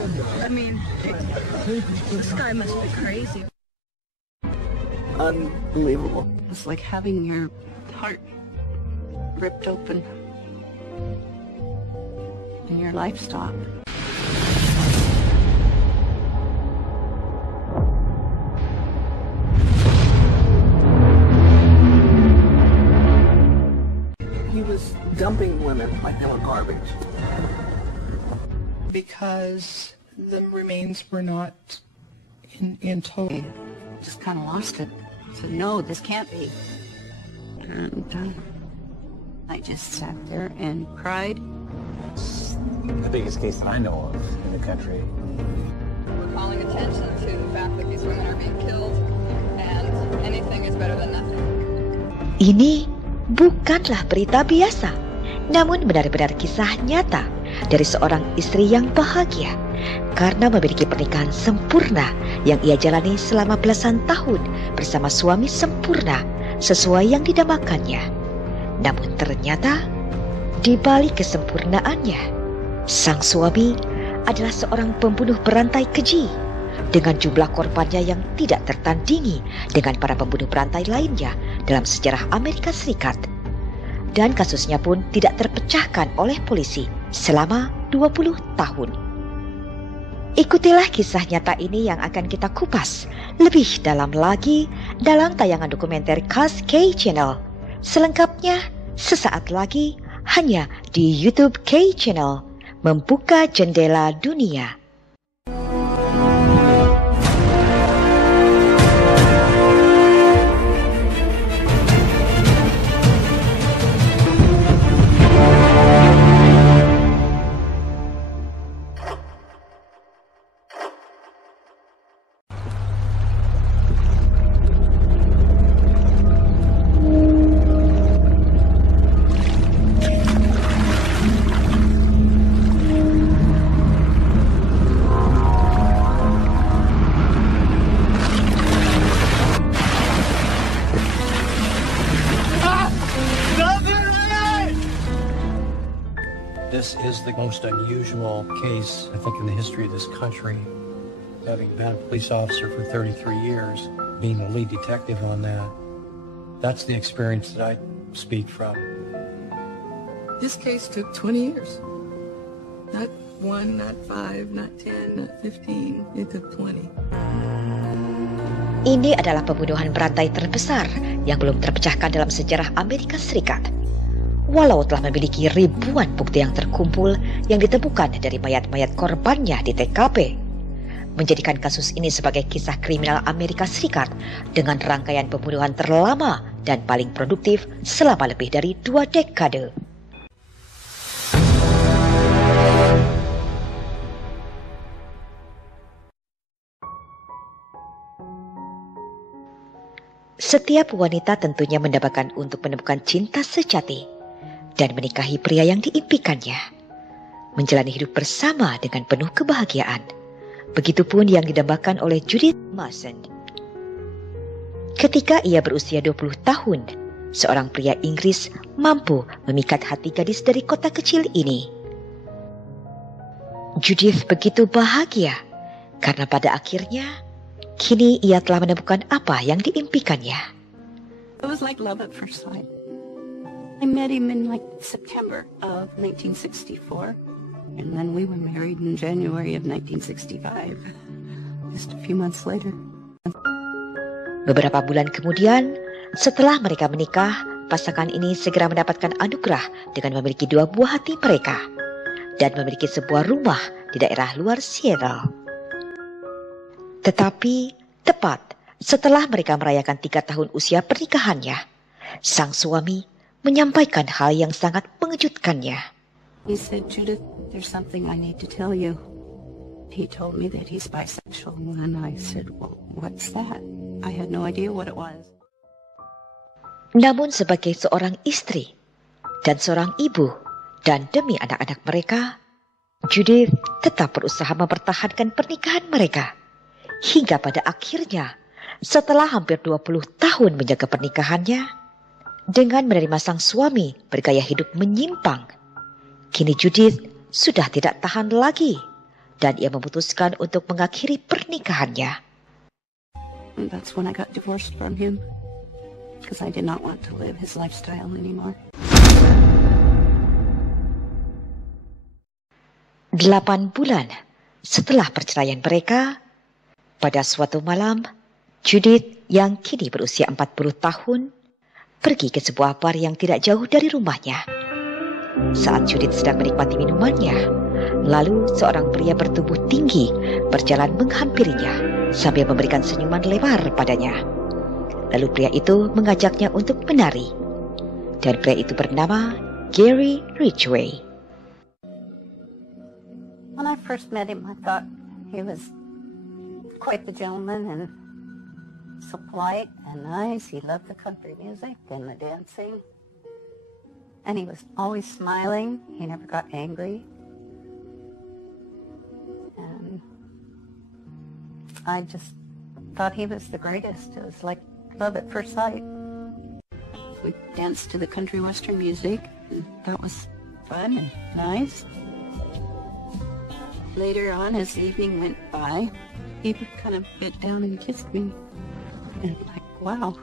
I mean, this guy must be crazy. Unbelievable. It's like having your heart ripped open and your life stopped. He was dumping women like they were garbage. Because the remains were not in tow. Just kind of lost it. Said, no, this can't be. And I just sat there and cried. The biggest case that I know of in the country. We're calling attention to the fact that these women are being killed, and anything is better than nothing. Ini bukanlah berita biasa, namun benar-benar kisah nyata dari seorang istri yang bahagia karena memiliki pernikahan sempurna yang ia jalani selama belasan tahun bersama suami sempurna sesuai yang didambakannya. Namun ternyata di balik kesempurnaannya, sang suami adalah seorang pembunuh berantai keji dengan jumlah korbannya yang tidak tertandingi dengan para pembunuh berantai lainnya dalam sejarah Amerika Serikat. Dan kasusnya pun tidak terpecahkan oleh polisi selama 20 tahun. Ikutilah kisah nyata ini yang akan kita kupas lebih dalam lagi dalam tayangan dokumenter khas K Channel. Selengkapnya sesaat lagi hanya di YouTube K Channel, membuka jendela dunia. This is the most unusual case, I think, in the history of this country. Having been a police officer for 33 years, being the lead detective on that, that's the experience that I speak from. This case took 20 years. Not 1, not 5, not 10, not 15. It took 20. Ini adalah pembunuhan berantai terbesar yang belum terpecahkan dalam sejarah Amerika Serikat. Walau telah memiliki ribuan bukti yang terkumpul yang ditemukan dari mayat-mayat korbannya di TKP, menjadikan kasus ini sebagai kisah kriminal Amerika Serikat dengan rangkaian pembunuhan terlama dan paling produktif selama lebih dari 2 dekade. Setiap wanita tentunya mendambakan untuk menemukan cinta sejati dan menikahi pria yang diimpikannya, menjalani hidup bersama dengan penuh kebahagiaan. Begitupun yang didambakan oleh Judith Mason. Ketika ia berusia 20 tahun, seorang pria Inggris mampu memikat hati gadis dari kota kecil ini. Judith begitu bahagia karena pada akhirnya kini ia telah menemukan apa yang diimpikannya. It was like love at first sight. I met him in like September of 1964, and then we were married in January of 1965, just a few months later. Beberapa bulan kemudian, setelah mereka menikah, pasangan ini segera mendapatkan anugerah dengan memiliki 2 buah hati mereka dan memiliki sebuah rumah di daerah luar Seattle. Tetapi tepat setelah mereka merayakan 3 tahun usia pernikahannya, sang suami menyampaikan hal yang sangat mengejutkannya. He said, Judith, there's something I need to tell you. He told me that he's bisexual, and I said, well, what's that? I had no idea what it was. Namun sebagai seorang istri dan seorang ibu dan demi anak-anak mereka, Judith tetap berusaha mempertahankan pernikahan mereka. Hingga pada akhirnya, setelah hampir 20 tahun menjaga pernikahannya, dengan menerima sang suami bergaya hidup menyimpang, kini Judith sudah tidak tahan lagi dan ia memutuskan untuk mengakhiri pernikahannya. And that's when I got divorced from him, because I did not want to live his lifestyle anymore. 8 bulan setelah perceraian mereka, pada suatu malam, Judith yang kini berusia 40 tahun pergi ke sebuah bar yang tidak jauh dari rumahnya. Saat Judith sedang menikmati minumannya, lalu seorang pria bertubuh tinggi berjalan menghampirinya sambil memberikan senyuman lebar padanya. Lalu pria itu mengajaknya untuk menari. Dan pria itu bernama Gary Ridgway. When I first met him, I thought he was quite the gentleman and so polite and nice. He loved the country music and the dancing. And he was always smiling. He never got angry. And I just thought he was the greatest. It was like love at first sight. We danced to the country western music. That was fun and nice. Later on, as the evening went by, he kind of bent down and kissed me. And I'm like, wow.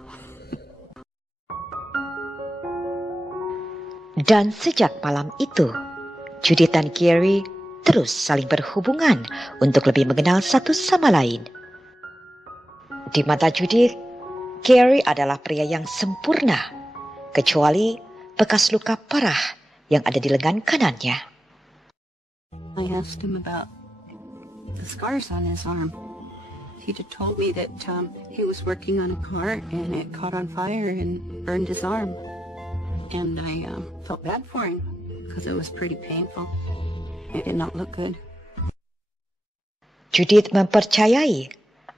Dan sejak malam itu, Judith dan Gary terus saling berhubungan untuk lebih mengenal satu sama lain. Di mata Judith, Gary adalah pria yang sempurna, kecuali bekas luka parah yang ada di lengan kanannya. I asked him about the scars on his arm. He had told me that he was working on a car and it caught on fire and burned his arm. And I felt bad for him because it was pretty painful. It did not look good. Judith mempercayai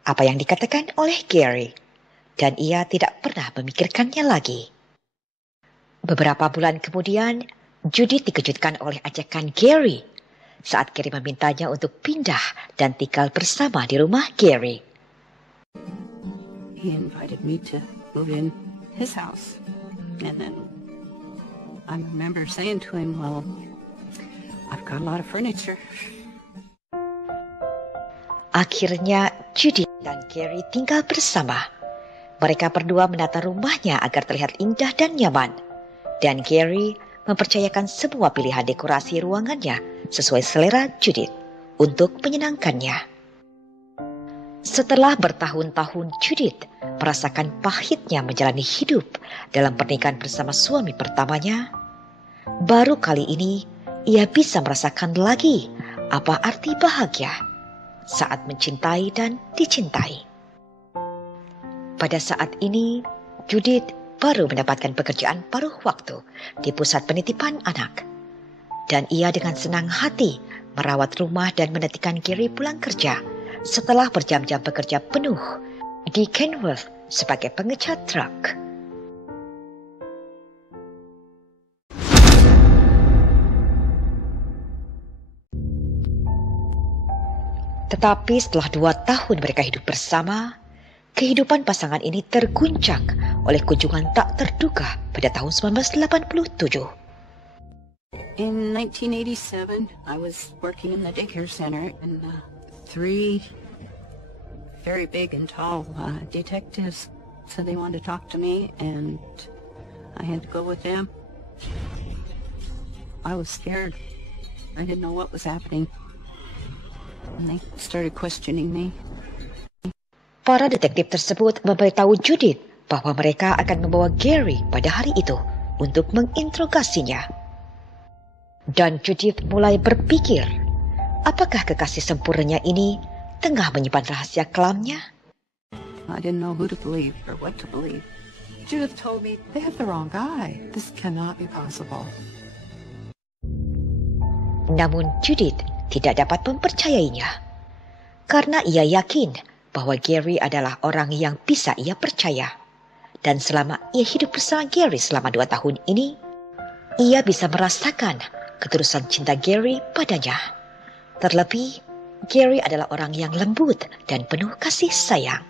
apa yang dikatakan oleh Gary dan ia tidak pernah memikirkannya lagi. Beberapa bulan kemudian, Judith dikejutkan oleh ajakan Gary saat Gary memintanya untuk pindah dan tinggal bersama di rumah Gary. He invited me to move in his house. And then I remember saying to him, well, I've got a lot of furniture. Akhirnya Judith dan Gary tinggal bersama. Mereka berdua menata rumahnya agar terlihat indah dan nyaman. Dan Gary mempercayakan semua pilihan dekorasi ruangannya sesuai selera Judith untuk menyenangkannya. Setelah bertahun-tahun Judith merasakan pahitnya menjalani hidup dalam pernikahan bersama suami pertamanya, baru kali ini ia bisa merasakan lagi apa arti bahagia saat mencintai dan dicintai. Pada saat ini, Judith baru mendapatkan pekerjaan paruh waktu di pusat penitipan anak. Dan ia dengan senang hati merawat rumah dan menantikan Gary pulang kerja setelah berjam-jam bekerja penuh di Kenworth sebagai pengecat truk. Tetapi setelah 2 tahun mereka hidup bersama, kehidupan pasangan ini terguncang oleh kunjungan tak terduga pada tahun 1987. In 1987, I was working in the daycare center, and 3 very big and tall detectives said they wanted to talk to me, and I had to go with them. I was scared. I didn't know what was happening. And they started questioning me. Para detektif tersebut memberitahu Judith bahwa mereka akan membawa Gary pada hari itu untuk menginterogasinya. Dan Judith mulai berpikir, apakah kekasih sempurnanya ini tengah menyimpan rahasia kelamnya? I didn't know who to believe or what to believe. Judith told me, they have the wrong guy. This cannot be possible. Namun Judith tidak dapat mempercayainya, karena ia yakin bahwa Gary adalah orang yang bisa ia percaya. Dan selama ia hidup bersama Gary selama 2 tahun ini, ia bisa merasakan ketulusan cinta Gary padanya. Terlebih, Gary adalah orang yang lembut dan penuh kasih sayang.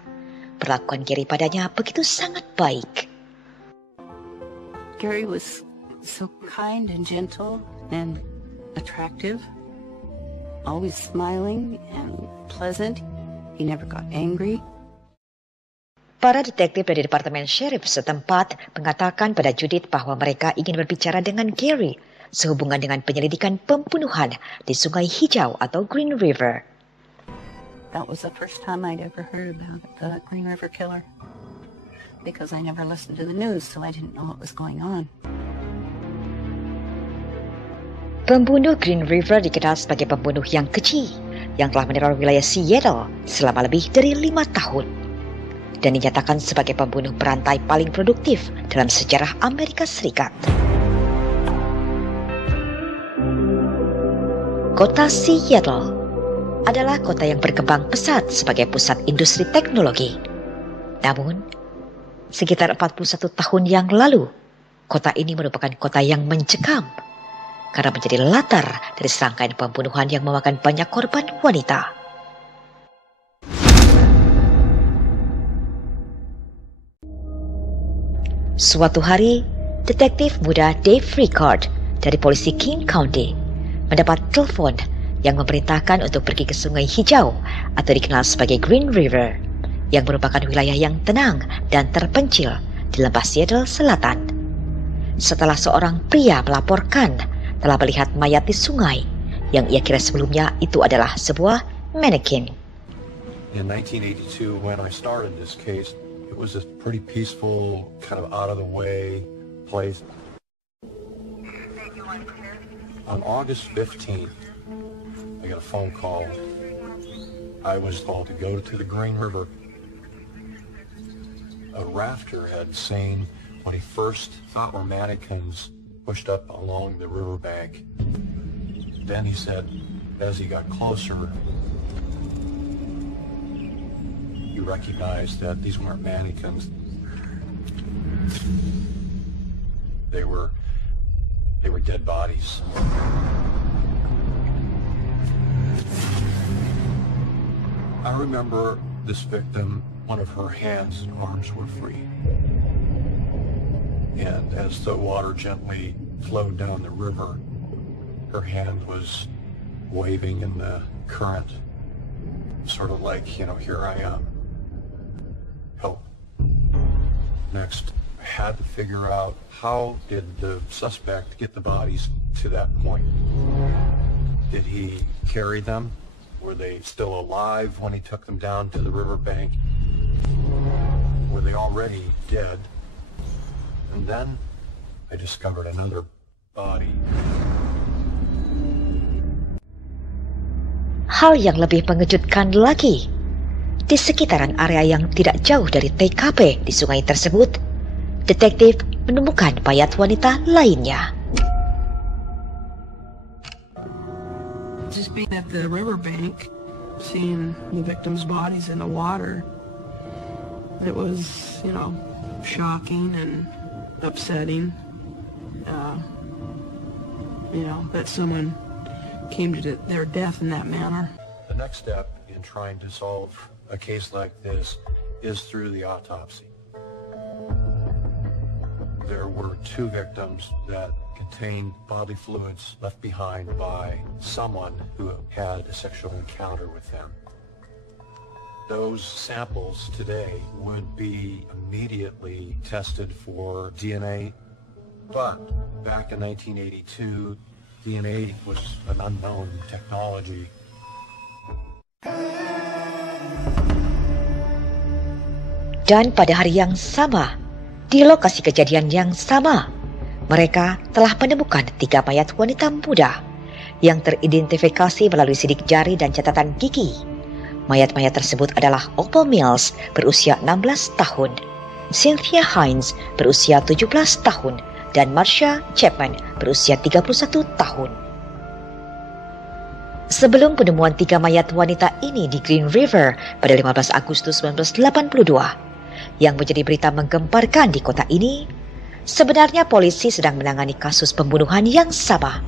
Perlakuan Gary padanya begitu sangat baik. Gary was so kind and gentle and attractive. always smiling and pleasant. He never got angry. Para detektif dari Departemen Sheriff setempat mengatakan pada Judith bahwa mereka ingin berbicara dengan Gary sehubungan dengan penyelidikan pembunuhan di Sungai Hijau atau Green River. That was the first time I'd ever heard about it, the Green River killer. Because I never listened to the news, so I didn't know what was going on. Pembunuh Green River dikenal sebagai pembunuh yang keji yang telah meneror wilayah Seattle selama lebih dari 5 tahun dan dinyatakan sebagai pembunuh berantai paling produktif dalam sejarah Amerika Serikat. Kota Seattle adalah kota yang berkembang pesat sebagai pusat industri teknologi. Namun, sekitar 41 tahun yang lalu, kota ini merupakan kota yang mencekam karena menjadi latar dari serangkaian pembunuhan yang memakan banyak korban wanita. Suatu hari, detektif muda Dave Ricard dari polisi King County mendapat telepon yang memerintahkan untuk pergi ke Sungai Hijau atau dikenal sebagai Green River, yang merupakan wilayah yang tenang dan terpencil di lembah Seattle Selatan. Setelah seorang pria melaporkan telah melihat mayat di sungai yang ia kira sebelumnya itu adalah sebuah manekin. In 1982, when I started this case, it was a pretty peaceful, kind of out of the way place. On August 15th, I got a phone call. I was told to go to the Green River. A rafter had seen what he first thought were mannequins pushed up along the riverbank. Then he said, as he got closer, he recognized that these weren't mannequins. They were dead bodies. I remember this victim, one of her hands and arms were free. And as the water gently flowed down the river, her hand was waving in the current, sort of like, here I am. Help. Next, I had to figure out how did the suspect get the bodies to that point. Did he carry them? Were they still alive when he took them down to the riverbank? Were they already dead? And then I discovered another body. Hal yang lebih mengejutkan lagi, di sekitaran area yang tidak jauh dari TKP di sungai tersebut, detektif menemukan mayat wanita lainnya. Just being at the riverbank, seeing the victims' bodies in the water, it was, shocking and upsetting. That someone came to their death in that manner. The next step in trying to solve a case like this is through the autopsy. There were 2 victims that contained bodily fluids left behind by someone who had a sexual encounter with them. Those samples today would be immediately tested for DNA, but back in 1982, DNA was an unknown technology. Dan pada hari yang sama, di lokasi kejadian yang sama, mereka telah menemukan 3 mayat wanita muda yang teridentifikasi melalui sidik jari dan catatan gigi. Mayat-mayat tersebut adalah Opal Mills berusia 16 tahun, Cynthia Hines berusia 17 tahun, dan Marcia Chapman berusia 31 tahun. Sebelum penemuan 3 mayat wanita ini di Green River pada 15 Agustus 1982, yang menjadi berita menggemparkan di kota ini, sebenarnya polisi sedang menangani kasus pembunuhan yang sama.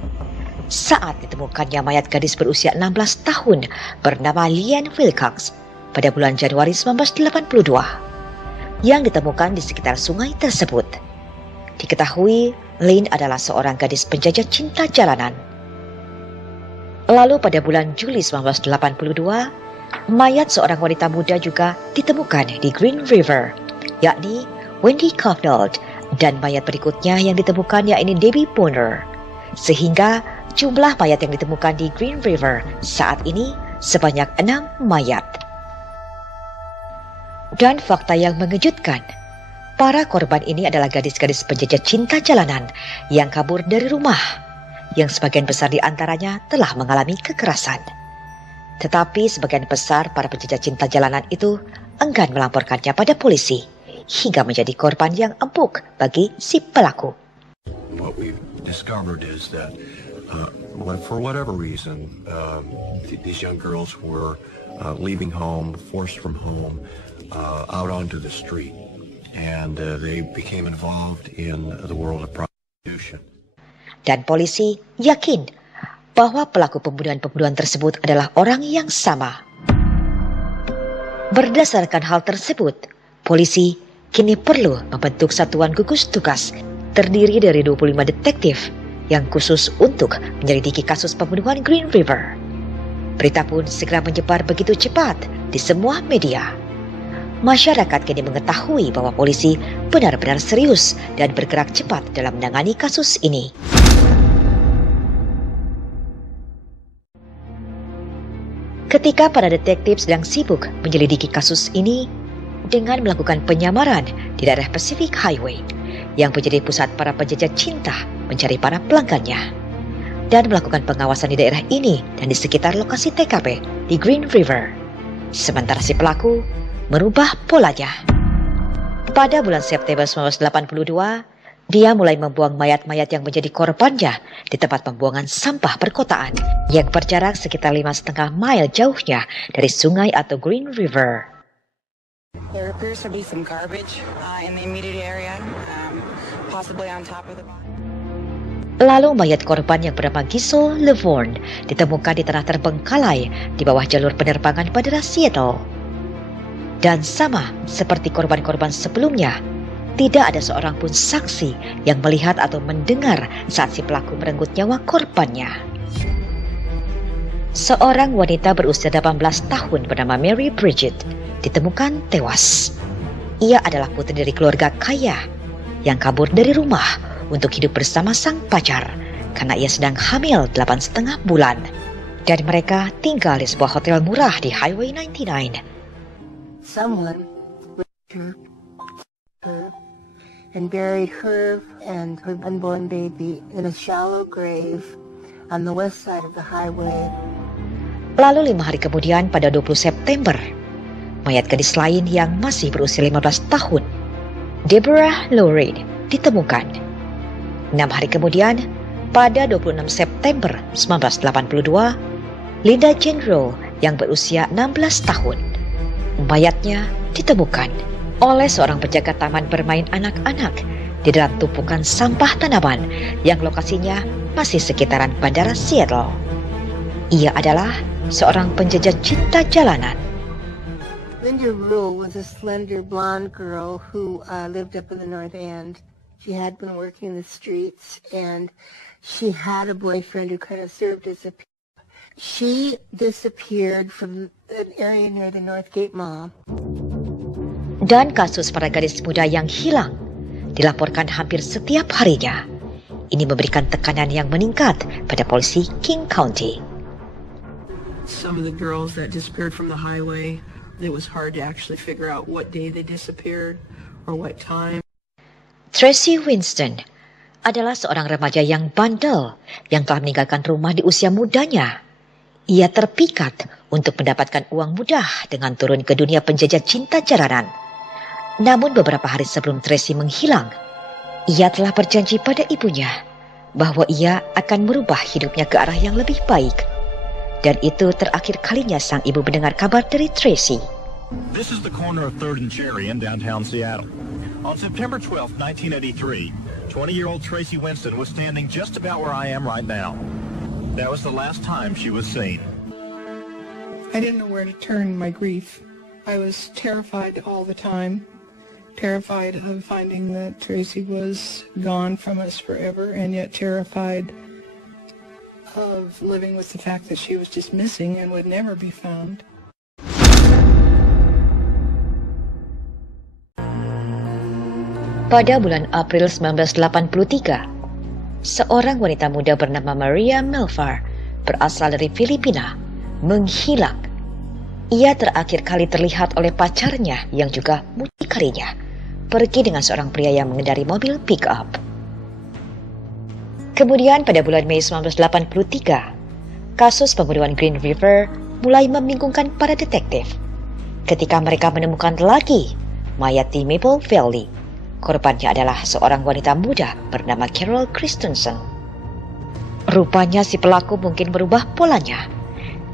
Saat ditemukannya mayat gadis berusia 16 tahun bernama Leanne Wilcox pada bulan Januari 1982, yang ditemukan di sekitar sungai tersebut. Diketahui, Lynn adalah seorang gadis penjajah cinta jalanan. Lalu pada bulan Juli 1982, mayat seorang wanita muda juga ditemukan di Green River, yakni Wendy Cognold, dan mayat berikutnya yang ditemukan yakni Debbie Bonner. Sehingga jumlah mayat yang ditemukan di Green River saat ini sebanyak 6 mayat. Dan fakta yang mengejutkan, para korban ini adalah gadis-gadis penjajah cinta jalanan yang kabur dari rumah, yang sebagian besar di antaranya telah mengalami kekerasan. Tetapi sebagian besar para penjajah cinta jalanan itu enggan melaporkannya pada polisi, hingga menjadi korban yang empuk bagi si pelaku. What we've discovered is that for whatever reason, these young girls were leaving home, forced from home, out onto the street, and they became involved in the world of prostitution. Dan polisi yakin bahwa pelaku pembunuhan-pembunuhan tersebut adalah orang yang sama. Berdasarkan hal tersebut, polisi kini perlu membentuk satuan gugus tugas terdiri dari 25 detektif yang khusus untuk menyelidiki kasus pembunuhan Green River. Berita pun segera menyebar begitu cepat di semua media. Masyarakat kini mengetahui bahwa polisi benar-benar serius dan bergerak cepat dalam menangani kasus ini. Ketika para detektif sedang sibuk menyelidiki kasus ini dengan melakukan penyamaran di daerah Pacific Highway yang menjadi pusat para penjajah cinta mencari para pelanggannya, dan melakukan pengawasan di daerah ini dan di sekitar lokasi TKP di Green River, sementara si pelaku merubah polanya. Pada bulan September 1982, dia mulai membuang mayat-mayat yang menjadi korbannya di tempat pembuangan sampah perkotaan yang berjarak sekitar 5,5 mile jauhnya dari sungai atau Green River. There appears to be some garbage in the immediate area, possibly on top of the body. Lalu mayat korban yang bernama Giselle Levorn ditemukan di tanah terbengkalai di bawah jalur penerbangan bandara Seattle. Dan sama seperti korban-korban sebelumnya, tidak ada seorang pun saksi yang melihat atau mendengar saat si pelaku merenggut nyawa korbannya. Seorang wanita berusia 18 tahun bernama Mary Bridget ditemukan tewas. Ia adalah putri dari keluarga kaya yang kabur dari rumah untuk hidup bersama sang pacar karena ia sedang hamil 8,5 bulan. Dan mereka tinggal di sebuah hotel murah di Highway 99. Someone raped her and buried her and her unborn baby in a shallow grave on the west side of the highway. Lalu 5 hari kemudian pada 20 September, mayat gadis lain yang masih berusia 15 tahun, Deborah Lorraine, ditemukan. 6 hari kemudian, pada 26 September 1982, Linda Jane Rowe yang berusia 16 tahun, mayatnya ditemukan oleh seorang penjaga taman bermain anak-anak di dalam tumpukan sampah tanaman yang lokasinya masih sekitaran bandara Seattle. Ia adalah seorang penjajah cinta jalanan. Linda Rowe was a slender blonde girl who lived up in the North End. She had been working the streets and she had a boyfriend who kind of served as a... She disappeared from an area near the Northgate Mall. Dan kasus para gadis muda yang hilang dilaporkan hampir setiap harinya. Ini memberikan tekanan yang meningkat pada polisi King County. Some of the girls that disappeared from the highway, it was hard to actually figure out what day they disappeared or what time. Tracy Winston adalah seorang remaja yang bandel yang telah meninggalkan rumah di usia mudanya. Ia terpikat untuk mendapatkan uang mudah dengan turun ke dunia penjajah cinta jalanan. Namun beberapa hari sebelum Tracy menghilang, ia telah berjanji pada ibunya bahwa ia akan merubah hidupnya ke arah yang lebih baik. Dan itu terakhir kalinya sang ibu mendengar kabar dari Tracy. This is the corner of 3rd and Cherry in downtown Seattle. On September 12, 1983, 20-year-old Tracy Winston was standing just about where I am right now. That was the last time she was seen. I didn't know where to turn my grief. I was terrified all the time. Terrified of finding that Tracy was gone from us forever, and yet terrified of living with the fact that she was just missing and would never be found. Pada bulan April 1983, seorang wanita muda bernama Maria Melvar berasal dari Filipina menghilang. Ia terakhir kali terlihat oleh pacarnya yang juga mucikarinya pergi dengan seorang pria yang mengendari mobil pick-up. Kemudian pada bulan Mei 1983, kasus pembunuhan Green River mulai membingungkan para detektif ketika mereka menemukan lagi mayat di Maple Valley. Korbannya adalah seorang wanita muda bernama Carol Christensen. Rupanya si pelaku mungkin berubah polanya,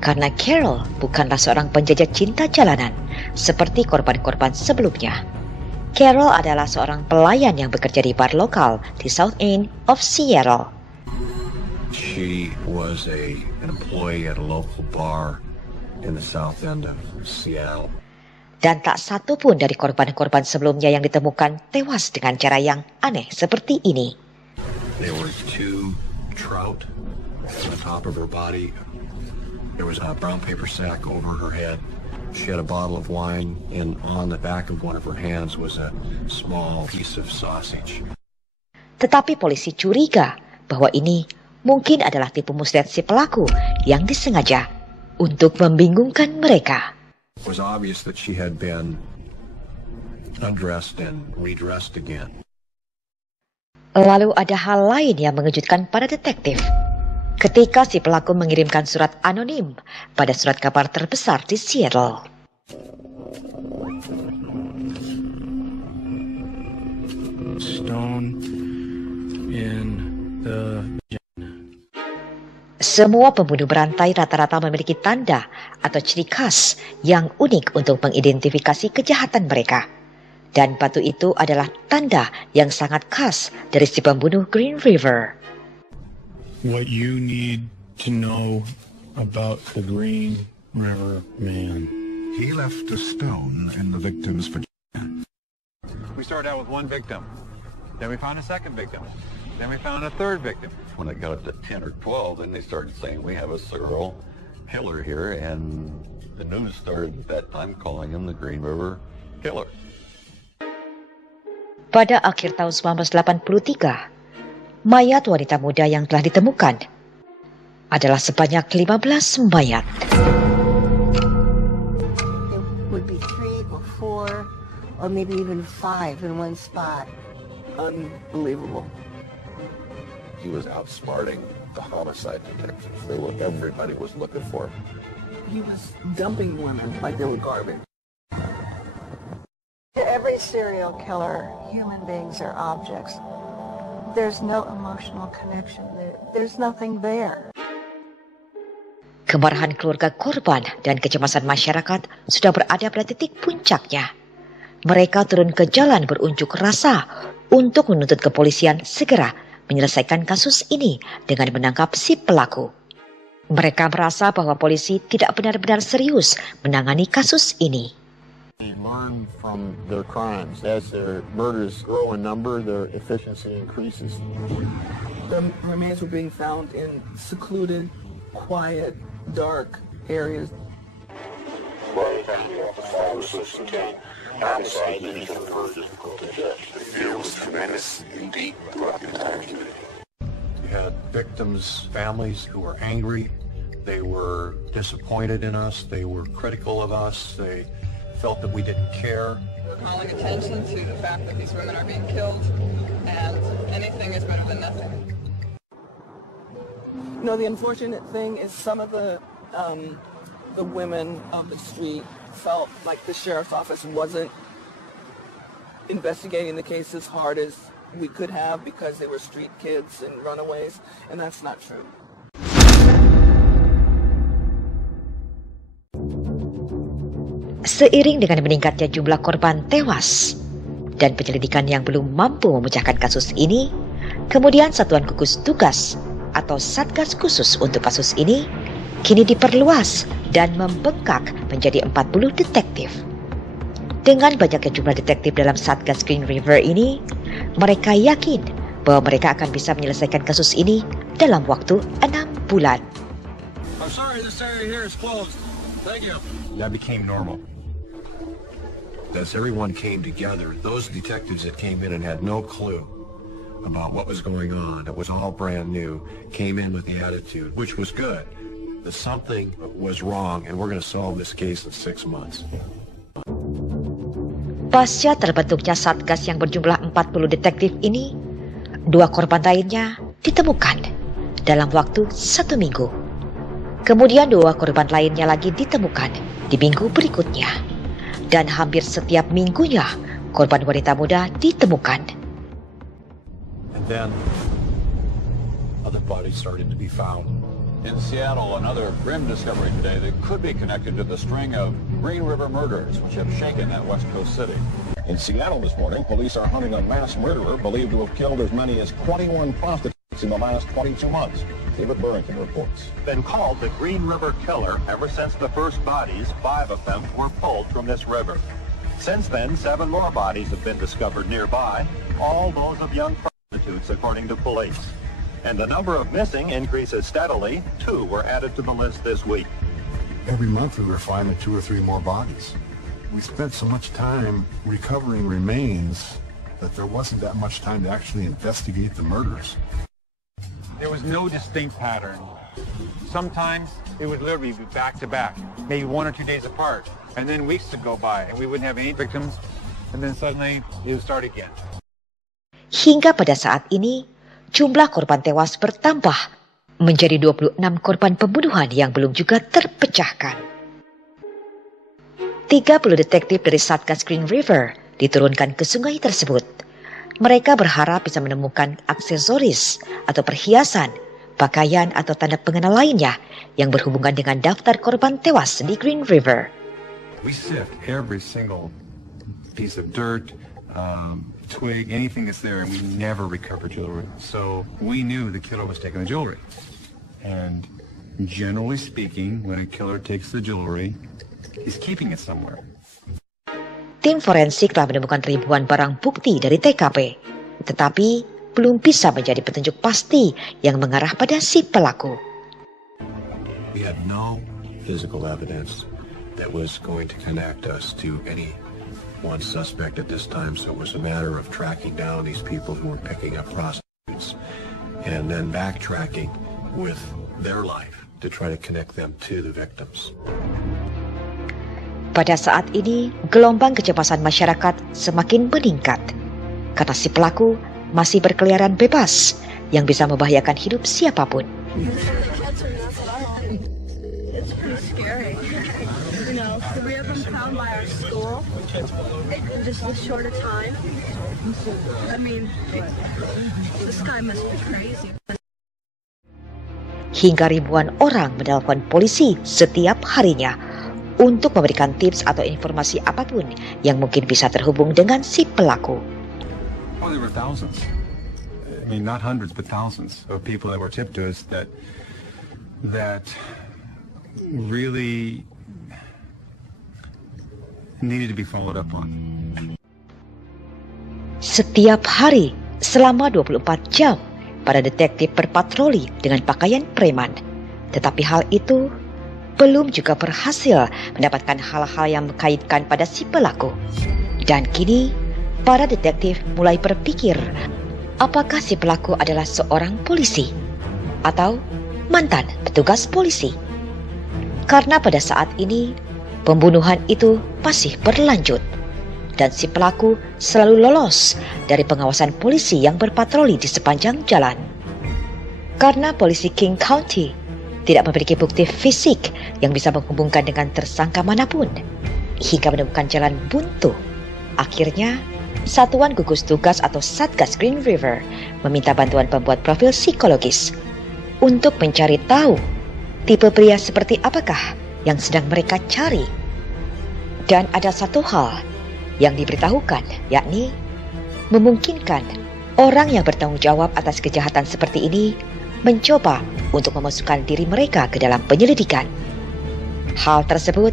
karena Carol bukanlah seorang penjajah cinta jalanan seperti korban-korban sebelumnya. Carol adalah seorang pelayan yang bekerja di bar lokal di South End of Seattle. She was an employee at a local bar in the South End of Seattle. Dan tak satu pun dari korban-korban sebelumnya yang ditemukan tewas dengan cara yang aneh seperti ini. There were 2 trout on the top of her body. There was a brown paper sack over her head. She had a bottle of wine, and on the back of one of her hands was a small piece of sausage. Tetapi polisi curiga bahwa ini mungkin adalah tipu muslihat si pelaku yang disengaja untuk membingungkan mereka. It was obvious that she had been undressed and redressed again. Lalu ada hal lain yang mengejutkan para detektif. Ketika si pelaku mengirimkan surat anonim pada surat kabar terbesar di Seattle. Stone in the... Semua pembunuh berantai rata-rata memiliki tanda atau ciri khas yang unik untuk mengidentifikasi kejahatan mereka. Dan batu itu adalah tanda yang sangat khas dari si pembunuh Green River. What you need to know about the Green River Man. He left a stone in the victim's vagina. We started out with one victim. Then we found a second victim. Then we found a third victim. When it got up to 10 or 12, then they started saying, we have a serial killer here, and the news started at that time calling him the Green River Killer. Pada akhir tahun 1983, mayat wanita muda yang telah ditemukan adalah sebanyak 15 mayat. There would be 3 or 4 or maybe even 5 in one spot. Unbelievable. He was outsmarting the homicide detectives. Everybody was looking for him. He was dumping women like they were garbage. Every serial killer, human beings are objects. There's no emotional connection. There's nothing there. Kemarahan keluarga korban dan kecemasan masyarakat sudah berada pada titik puncaknya. Mereka turun ke jalan berunjuk rasa untuk menuntut kepolisian segera menyelesaikan kasus ini dengan menangkap si pelaku. Mereka merasa bahwa polisi tidak benar-benar serius menangani kasus ini. They learn from their crimes. As their murders grow in number, their efficiency increases. The remains were being found in secluded, quiet, dark areas. Homicide that became very difficult to get. The fear was tremendous and deep throughout the entire community. We had victims' families who were angry. They were disappointed in us. They were critical of us. They felt that we didn't care. We're calling attention to the fact that these women are being killed, and anything is better than nothing. You know, the unfortunate thing is some of the women on the street felt like the sheriff's office wasn't investigating the case as hard as we could have because they were street kids and runaways, and that's not true. Seiring dengan meningkatnya jumlah korban tewas dan penyelidikan yang belum mampu memecahkan kasus ini, kemudian Satuan Gugus Tugas atau Satgas Khusus untuk kasus ini kini diperluas dan membengkak menjadi 40 detektif. Dengan banyaknya jumlah detektif dalam Satgas Green River ini, mereka yakin bahwa mereka akan bisa menyelesaikan kasus ini dalam waktu 6 bulan. I'm sorry, this area here is closed. Thank you. That became normal. As everyone came together, those detectives that came in and had no clue about what was going on, it was all brand new, came in with the attitude, which was good, that something was wrong and we're going to solve this case in 6 months. Pasca terbentuknya Satgas yang berjumlah 40 detektif ini, 2 korban lainnya ditemukan dalam waktu 1 minggu. Kemudian 2 korban lainnya lagi ditemukan di minggu berikutnya. Dan hampir setiap minggunya korban wanita muda ditemukan. And then other bodies started to be found. In Seattle, another grim discovery today that could be connected to the string of Green River murders which have shaken that West Coast city. In Seattle this morning, police are hunting a mass murderer believed to have killed as many as 21 prostitutes in the last 22 months. David Burrington reports. Been called the Green River Killer ever since the first bodies, 5 of them, were pulled from this river. Since then, 7 more bodies have been discovered nearby, all those of young prostitutes, according to police. And the number of missing increases steadily. 2 were added to the list this week. Every month we were finding 2 or 3 more bodies. We spent so much time recovering remains that there wasn't that much time to actually investigate the murders. There was no distinct pattern. Sometimes it would literally be back to back, maybe 1 or 2 days apart, and then weeks would go by and we wouldn't have any victims, and then suddenly it would start again. Hingga pada saat ini, jumlah korban tewas bertambah menjadi 26 korban pembunuhan yang belum juga terpecahkan. 30 detektif dari Satgas Green River diturunkan ke sungai tersebut. Mereka berharap bisa menemukan aksesoris atau perhiasan, pakaian atau tanda pengenal lainnya yang berhubungan dengan daftar korban tewas di Green River. We sift every single piece of dirt, twig, anything that's there, and we never recover jewelry. So we knew the killer was taking the jewelry. And generally speaking, when a killer takes the jewelry, he's keeping it somewhere. Tim forensik telah menemukan ribuan barang bukti dari TKP, tetapi belum bisa menjadi petunjuk pasti yang mengarah pada si pelaku. We had no physical evidence that was going to connect us to any one suspect at this time, so it was a matter of tracking down these people who were picking up prostitutes and then backtracking with their life to try to connect them to the victims. Pada saat ini, gelombang kecemasan masyarakat semakin meningkat karena si pelaku masih berkeliaran bebas yang bisa membahayakan hidup siapapun. It's pretty scary. You know, 3 of them found by our school in just a shorter time. I mean, this guy must be crazy. Hingga ribuan orang menelpon polisi setiap harinya untuk memberikan tips atau informasi apapun yang mungkin bisa terhubung dengan si pelaku. Oh, there were thousands. I mean, not hundreds, but thousands of people that were tipped to us that really needed to be followed up on. Setiap hari selama 24 jam, para detektif berpatroli dengan pakaian preman. Tetapi hal itu belum juga berhasil mendapatkan hal-hal yang mengkaitkan pada si pelaku. Dan kini, para detektif mulai berpikir, apakah si pelaku adalah seorang polisi atau mantan petugas polisi? Karena pada saat ini, pembunuhan itu masih berlanjut dan si pelaku selalu lolos dari pengawasan polisi yang berpatroli di sepanjang jalan. Karena polisi King County tidak memiliki bukti fisik yang bisa menghubungkan dengan tersangka manapun, hingga menemukan jalan buntu. Akhirnya, Satuan Gugus Tugas atau Satgas Green River meminta bantuan pembuat profil psikologis untuk mencari tahu tipe pria seperti apakah yang sedang mereka cari. Dan ada satu hal yang diberitahukan, yakni memungkinkan orang yang bertanggung jawab atas kejahatan seperti ini mencoba untuk memasukkan diri mereka ke dalam penyelidikan. Hal tersebut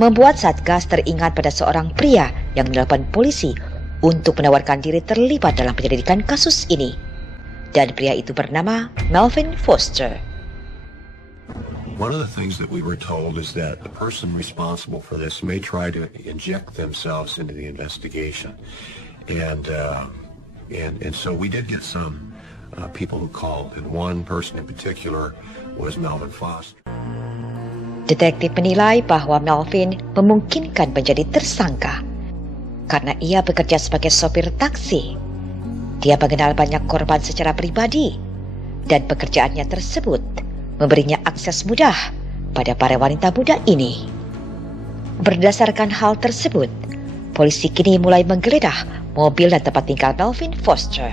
membuat Satgas teringat pada seorang pria yang menelpon polisi untuk menawarkan diri terlibat dalam penyelidikan kasus ini. Dan pria itu bernama Melvin Foster. One of the things that we were told is that the person responsible for this may try to inject themselves into the investigation, and so we did get some people who called, and one person in particular was Melvin Foster. Detektif menilai bahwa Melvin memungkinkan menjadi tersangka karena ia bekerja sebagai sopir taksi. Dia mengenal banyak korban secara pribadi dan pekerjaannya tersebut memberinya akses mudah pada para wanita muda ini. Berdasarkan hal tersebut, polisi kini mulai menggeledah mobil dan tempat tinggal Melvin Foster.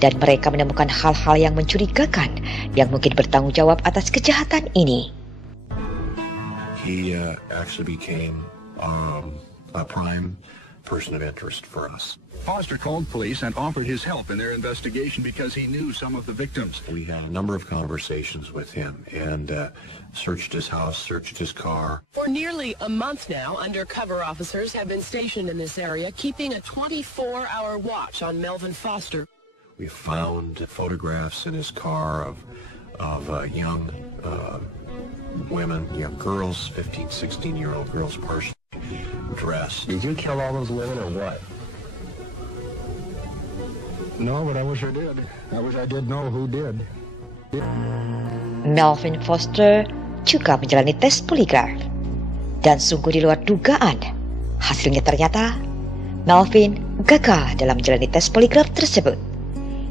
Dan mereka menemukan hal-hal yang mencurigakan yang mungkin bertanggung jawab atas kejahatan ini. He actually became a prime person of interest for us. Foster called police and offered his help in their investigation because he knew some of the victims. We had a number of conversations with him and searched his house, searched his car. For nearly a month now, undercover officers have been stationed in this area, keeping a 24-hour watch on Melvin Foster. We found photographs in his car of young women, young girls, 15, 16-year-old girls, partially dressed. Did you kill all those women or what? No, but I wish I did. I wish I did know who did. Melvin Foster juga menjalani tes poligraf. Dan sungguh di luar dugaan, hasilnya ternyata Melvin gagal dalam menjalani tes poligraf tersebut.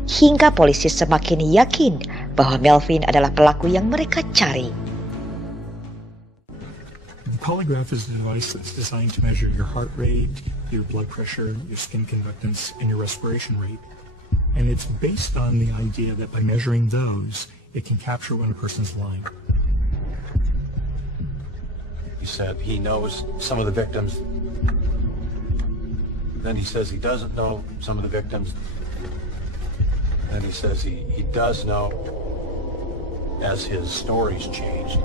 Hingga polisi semakin yakin bahwa Melvin adalah pelaku yang mereka cari. The polygraph is a device that's designed to measure your heart rate, your blood pressure, your skin conductance, and your respiration rate. And it's based on the idea that by measuring those, it can capture when a person's lying. He said he knows some of the victims. Then he says he doesn't know some of the victims. Then he says he does know as his stories changed.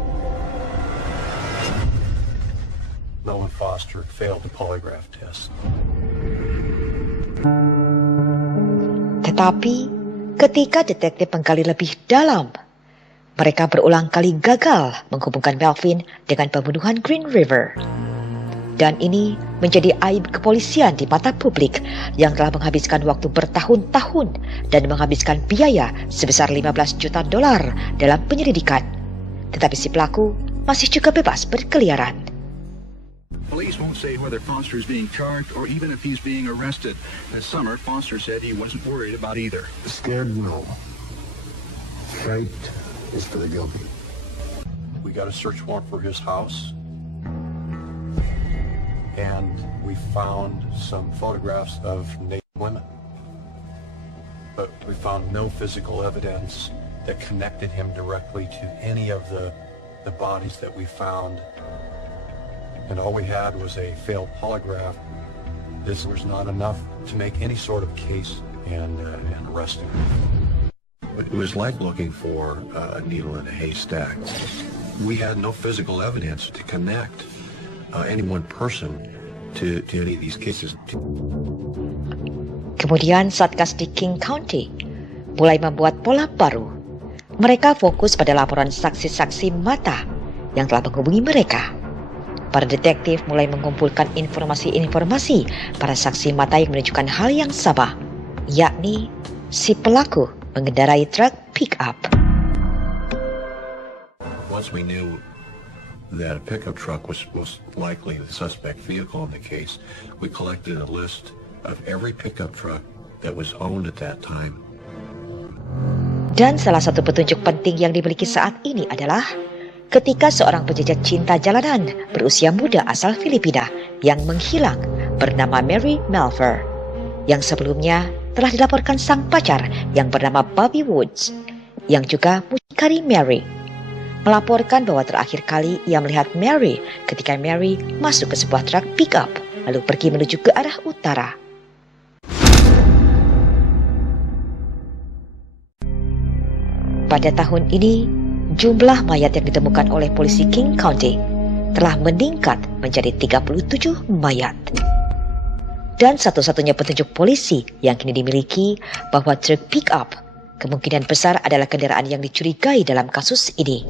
Melvin Foster failed the polygraph test. Tetapi ketika detektif menggali lebih dalam, mereka berulang kali gagal menghubungkan Melvin dengan pembunuhan Green River. Dan ini menjadi aib kepolisian di mata publik yang telah menghabiskan waktu bertahun-tahun dan menghabiskan biaya sebesar $15 juta dalam penyelidikan. Tetapi si pelaku masih juga bebas berkeliaran. Police won't say whether Foster is being charged or even if he's being arrested. This summer, Foster said he wasn't worried about either. Scared, no. Fright is for the guilty. We got a search warrant for his house. And we found some photographs of naked women. But we found no physical evidence that connected him directly to any of the bodies that we found. And all we had was a failed polygraph. This was not enough to make any sort of case and arrest him. It was like looking for a needle in a haystack. We had no physical evidence to connect any one person to any of these cases. Kemudian Satgas di King County mulai membuat pola baru. Mereka fokus pada laporan saksi-saksi mata yang telah menghubungi mereka. Para detektif mulai mengumpulkan informasi-informasi para saksi mata yang menunjukkan hal yang sama, yakni si pelaku mengendarai truk pick-up. Once we knew that a pickup truck was most likely the suspect vehicle in the case, we collected a list of every pickup truck that was owned at that time. Dan salah satu petunjuk penting yang dimiliki saat ini adalah ketika seorang penjajah cinta jalanan berusia muda asal Filipina yang menghilang bernama Mary Melver, yang sebelumnya telah dilaporkan sang pacar yang bernama Bobby Woods, yang juga mucikari Mary, melaporkan bahwa terakhir kali ia melihat Mary ketika Mary masuk ke sebuah truk pick-up lalu pergi menuju ke arah utara. Pada tahun ini, jumlah mayat yang ditemukan oleh polisi King County telah meningkat menjadi 37 mayat. Dan satu-satunya petunjuk polisi yang kini dimiliki bahwa truk pick-up kemungkinan besar adalah kendaraan yang dicurigai dalam kasus ini.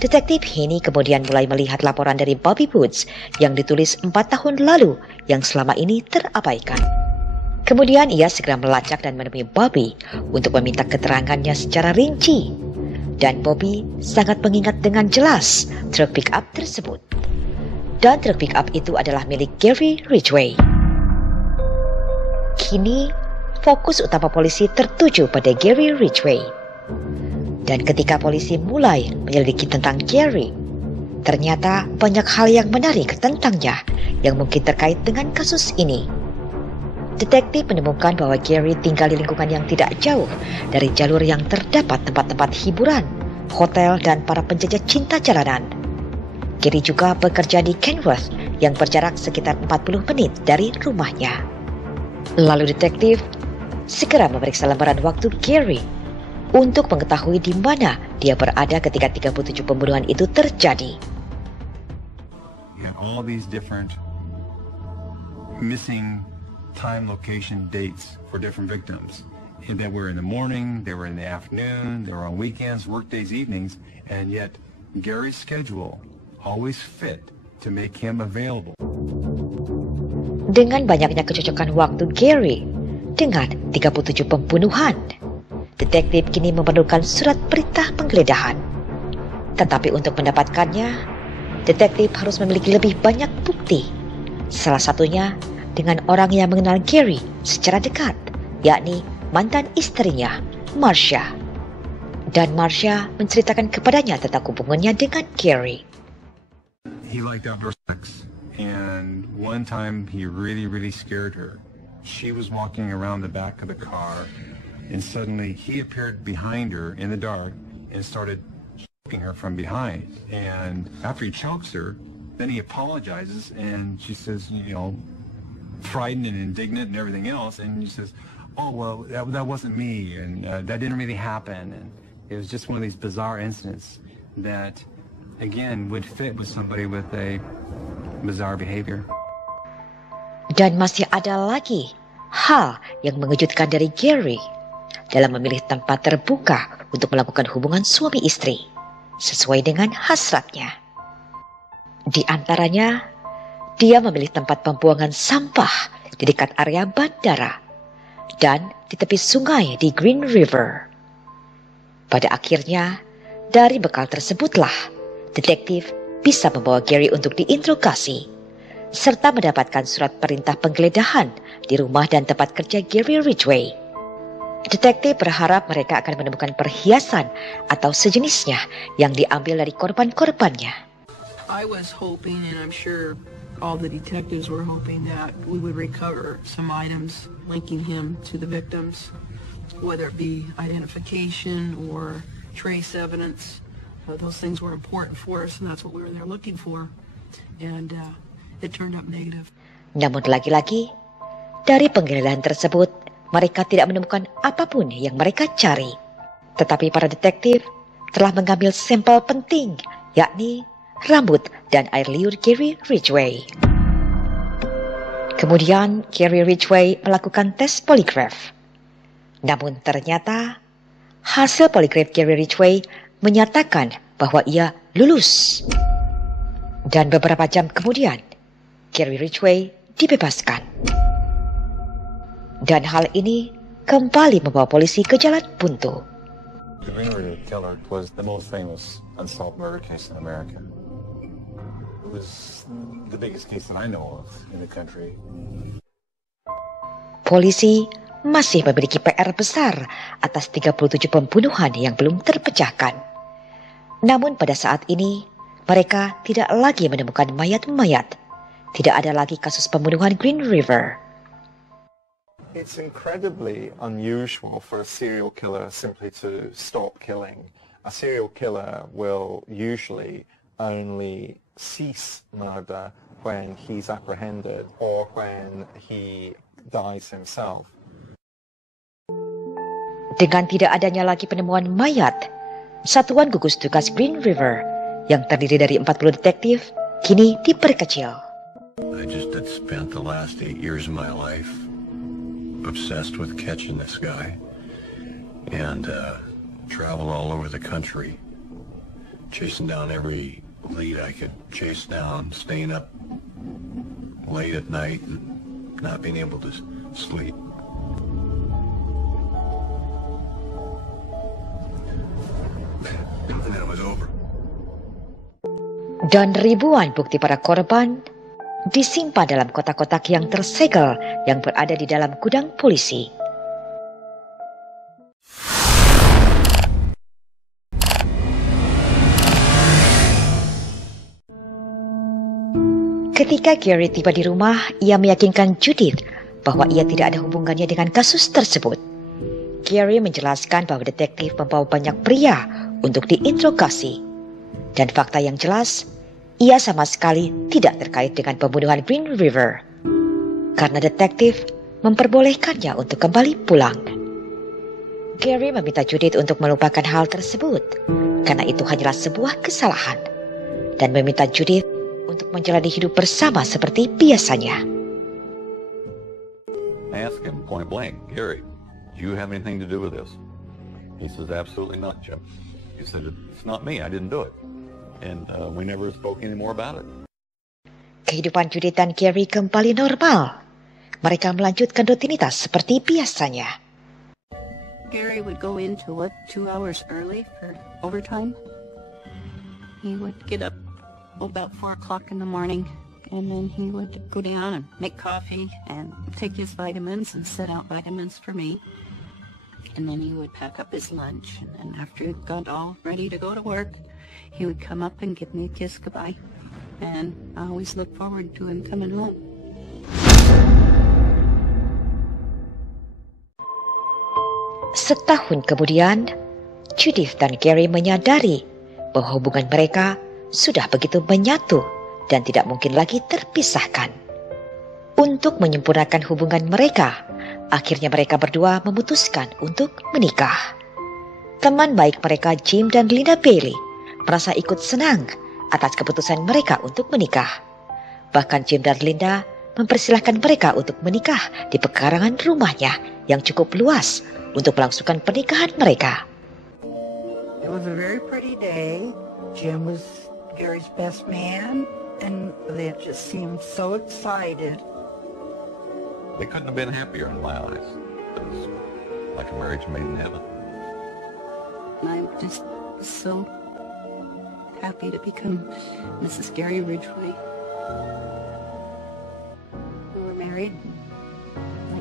Detektif Heaney kemudian mulai melihat laporan dari Bobby Woods yang ditulis 4 tahun lalu yang selama ini terabaikan. Kemudian ia segera melacak dan menemui Bobby untuk meminta keterangannya secara rinci. Dan Bobby sangat mengingat dengan jelas truk pick-up tersebut. Dan truk pick-up itu adalah milik Gary Ridgway. Kini, fokus utama polisi tertuju pada Gary Ridgway. Dan ketika polisi mulai menyelidiki tentang Gary, ternyata banyak hal yang menarik tentangnya yang mungkin terkait dengan kasus ini. Detektif menemukan bahwa Gary tinggal di lingkungan yang tidak jauh dari jalur yang terdapat tempat-tempat hiburan, hotel, dan para penjajah cinta jalanan. Gary juga bekerja di Kenworth yang berjarak sekitar 40 menit dari rumahnya. Lalu detektif segera memeriksa lembaran waktu Gary untuk mengetahui di mana dia berada ketika 37 pembunuhan itu terjadi. You have all these different missing time, location, dates for different victims. They were in the morning, they were in the afternoon, they were on weekends, workdays, evenings, and yet Gary's schedule always fit to make him available. Dengan banyaknya kecocokan waktu Gary dengan 37 pembunuhan, detektif kini memerlukan surat perintah penggeledahan. Tetapi untuk mendapatkannya, detektif harus memiliki lebih banyak bukti. Salah satunya dengan orang yang mengenal Gary secara dekat, yakni mantan istrinya, Marcia. Dan Marcia menceritakan kepadanya tentang hubungannya dengan Gary. He liked outdoor sex, and one time he really scared her. She was walking around the back of the car, and suddenly he appeared behind her in the dark and started choking her from behind. And after he chokes her, then he apologizes, and she says, you know, frightened and indignant and everything else, and he says, oh, well, that wasn't me, and that didn't really happen, and it was just one of these bizarre incidents that, again, would fit with somebody with a bizarre behavior. Dan masih ada lagi hal yang mengejutkan dari Gary dalam memilih tempat terbuka untuk melakukan hubungan suami istri sesuai dengan hasratnya. Di antaranya, dia memilih tempat pembuangan sampah di dekat area bandara dan di tepi sungai di Green River. Pada akhirnya, dari bekal tersebutlah detektif bisa membawa Gary untuk diinterogasi serta mendapatkan surat perintah penggeledahan di rumah dan tempat kerja Gary Ridgway. Detektif berharap mereka akan menemukan perhiasan atau sejenisnya yang diambil dari korban-korbannya. I was hoping, and I'm sure all the detectives were hoping, that we would recover some items linking him to the victims, whether it be identification or trace evidence. Those things were important for us, and that's what we were there looking for. And it turned up negative. Namun lagi-lagi, dari penggeledahan tersebut, mereka tidak menemukan apapun yang mereka cari. Tetapi para detektif telah mengambil sampel penting, yakni rambut dan air liur Gary Ridgway. Kemudian Gary Ridgway melakukan tes poligraf. Namun ternyata hasil poligraf Gary Ridgway menyatakan bahwa ia lulus. Dan beberapa jam kemudian, Gary Ridgway dibebaskan. Dan hal ini kembali membawa polisi ke jalan buntu. The Green River Killer was the most famous unsolved murder case in America. It was the biggest case that I know of in the country. Polisi masih memiliki PR besar atas 37 pembunuhan yang belum terpecahkan. Namun pada saat ini, mereka tidak lagi menemukan mayat-mayat. Tidak ada lagi kasus pembunuhan Green River. It's incredibly unusual for a serial killer simply to stop killing. A serial killer will usually only cease murder when he's apprehended or when he dies himself. Dengan tidak adanya lagi penemuan mayat, Satuan Gugus Tugas Green River yang terdiri dari 40 detektif kini diperkecil. I just had spent the last 8 years of my life obsessed with catching this guy and traveled all over the country chasing down every lead I could chase down, staying up late at night and not being able to sleep. And then it was over. Dan ribuan bukti para korban disimpan dalam kotak-kotak yang tersegel yang berada di dalam gudang polisi. Ketika Gary tiba di rumah, ia meyakinkan Judith bahwa ia tidak ada hubungannya dengan kasus tersebut. Gary menjelaskan bahwa detektif membawa banyak pria untuk diinterogasi. Dan fakta yang jelas, ia sama sekali tidak terkait dengan pembunuhan Green River. Karena detektif memperbolehkannya untuk kembali pulang. Gary meminta Judith untuk melupakan hal tersebut, karena itu hanyalah sebuah kesalahan. Dan meminta Judith untuk menjalani hidup bersama seperti biasanya. I asked him point blank, Gary, do you have anything to do with this? He says, absolutely not, Jim. He said, it's not me, I didn't do it. And we never spoke any more about it. Kehidupan Judith dan Gary kembali normal. Mereka melanjutkan rutinitas seperti biasanya. Gary would go into work 2 hours early for overtime. He would get up about 4 o'clock in the morning, and then he would go down and make coffee and take his vitamins and set out vitamins for me. And then he would pack up his lunch, and then after he got all ready to go to work, he would come up and give me a kiss goodbye. And I always look forward to him coming home. Setahun kemudian, Judith dan Gary menyadari bahwa hubungan mereka sudah begitu menyatu dan tidak mungkin lagi terpisahkan. Untuk menyempurnakan hubungan mereka, akhirnya mereka berdua memutuskan untuk menikah. Teman baik mereka, Jim dan Linda Bailey, merasa ikut senang atas keputusan mereka untuk menikah. Bahkan Jim dan Linda mempersilahkan mereka untuk menikah di pekarangan rumahnya yang cukup luas untuk melangsungkan pernikahan mereka. It was a very pretty day. Jim was Gary's best man, and they just seemed so excited. They couldn't have been happier in my eyes. It was like a marriage made in heaven. I'm just so happy to become Mrs. Gary Ridgway. We were married in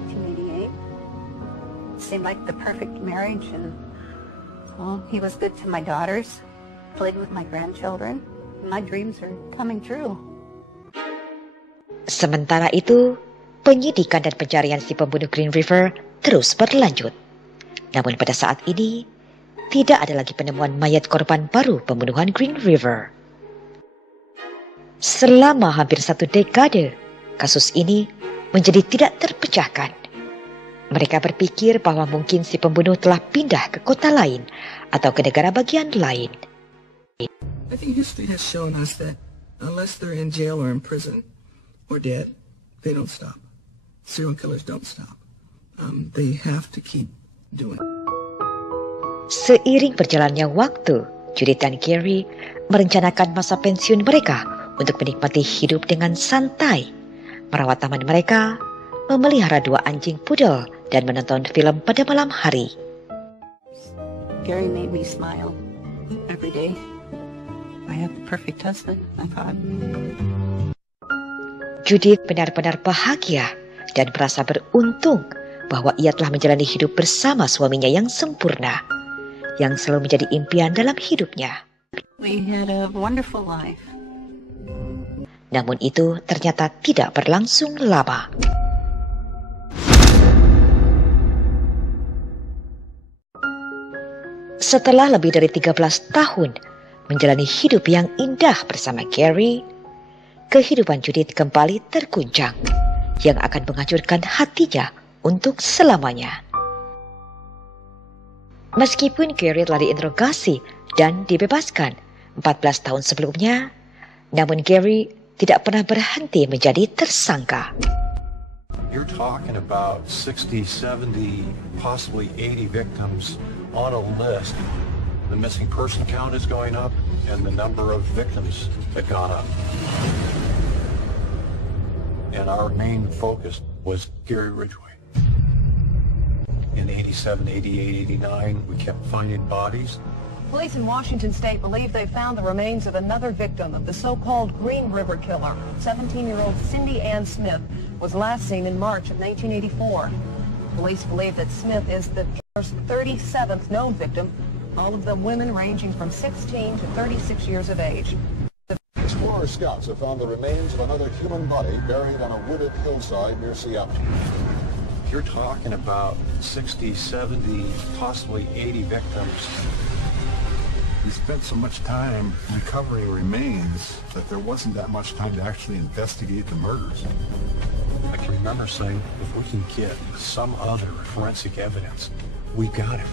1988. It seemed like the perfect marriage, and well, he was good to my daughters, played with my grandchildren. My dreams are coming true. Sementara itu, penyidikan dan pencarian si pembunuh Green River terus berlanjut. Namun pada saat ini, tidak ada lagi penemuan mayat korban baru pembunuhan Green River. Selama hampir 1 dekade, kasus ini menjadi tidak terpecahkan. Mereka berpikir bahwa mungkin si pembunuh telah pindah ke kota lain atau ke negara bagian lain. I think history has shown us that unless they're in jail or in prison or dead, they don't stop. Serial killers don't stop. They have to keep doing it. Seiring berjalannya waktu, Judith dan Gary merencanakan masa pensiun mereka untuk menikmati hidup dengan santai, merawat taman mereka, memelihara 2 anjing poodle, dan menonton film pada malam hari. Gary made me smile every day. I have the perfect husband, I thought. Judith benar-benar bahagia dan merasa beruntung bahwa ia telah menjalani hidup bersama suaminya yang sempurna, yang selalu menjadi impian dalam hidupnya. We had a wonderful life. Namun itu ternyata tidak berlangsung lama. Setelah lebih dari 13 tahun menjalani hidup yang indah bersama Gary, kehidupan Judith kembali terguncang, yang akan menghancurkan hatinya untuk selamanya. Meskipun Gary telah diinterogasi dan dibebaskan 14 tahun sebelumnya, namun Gary tidak pernah berhenti menjadi tersangka. You're talking about 60, 70, possibly 80 victims on a list The missing person count is going up, and the number of victims had gone up. And our main focus was Gary Ridgway. In 87, 88, 89, we kept finding bodies. Police in Washington State believe they found the remains of another victim of the so-called Green River Killer. 17-year-old Cindy Ann Smith was last seen in March of 1984. Police believe that Smith is the killer's 37th known victim, all of them women ranging from 16 to 36 years of age. Explorer scouts have found the remains of another human body buried on a wooded hillside near Seattle. You're talking about 60, 70, possibly 80 victims. We spent so much time recovering remains that there wasn't that much time to actually investigate the murders. I can remember saying, if we can get some other forensic evidence, we got it.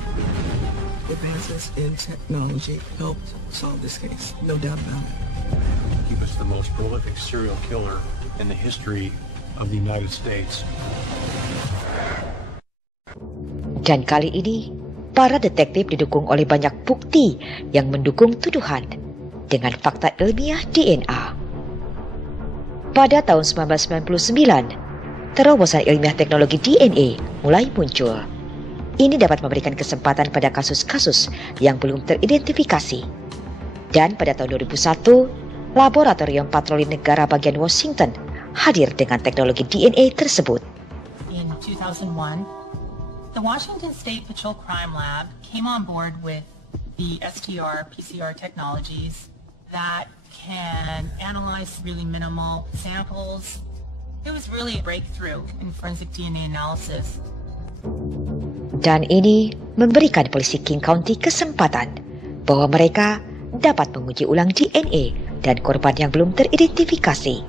Advances in technology helped solve this case, no doubt about it. He was the most prolific serial killer in the history of the United States. Dan kali ini, para detektif didukung oleh banyak bukti yang mendukung tuduhan dengan fakta ilmiah DNA. Pada tahun 1999, terobosan ilmiah teknologi DNA mulai muncul. Ini dapat memberikan kesempatan pada kasus-kasus yang belum teridentifikasi. Dan pada tahun 2001, Laboratorium Patroli Negara bagian Washington hadir dengan teknologi DNA tersebut. In 2001, the Washington State Patrol Crime Lab came on board with the STR-PCR technologies that can analyze really minimal samples. It was really a breakthrough in forensic DNA analysis. Dan ini memberikan polisi King County kesempatan bahwa mereka dapat menguji ulang DNA dan korban yang belum teridentifikasi.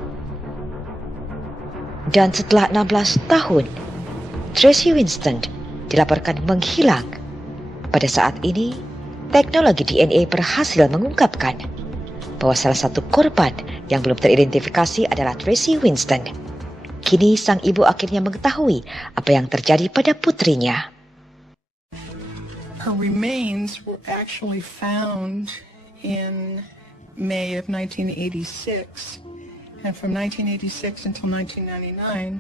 Dan setelah 16 tahun, Tracy Winston dilaporkan menghilang. Pada saat ini, teknologi DNA berhasil mengungkapkan bahwa salah satu korban yang belum teridentifikasi adalah Tracy Winston. Kini sang ibu akhirnya mengetahui apa yang terjadi pada putrinya. Her remains were actually found in May of 1986, and from 1986 until 1999,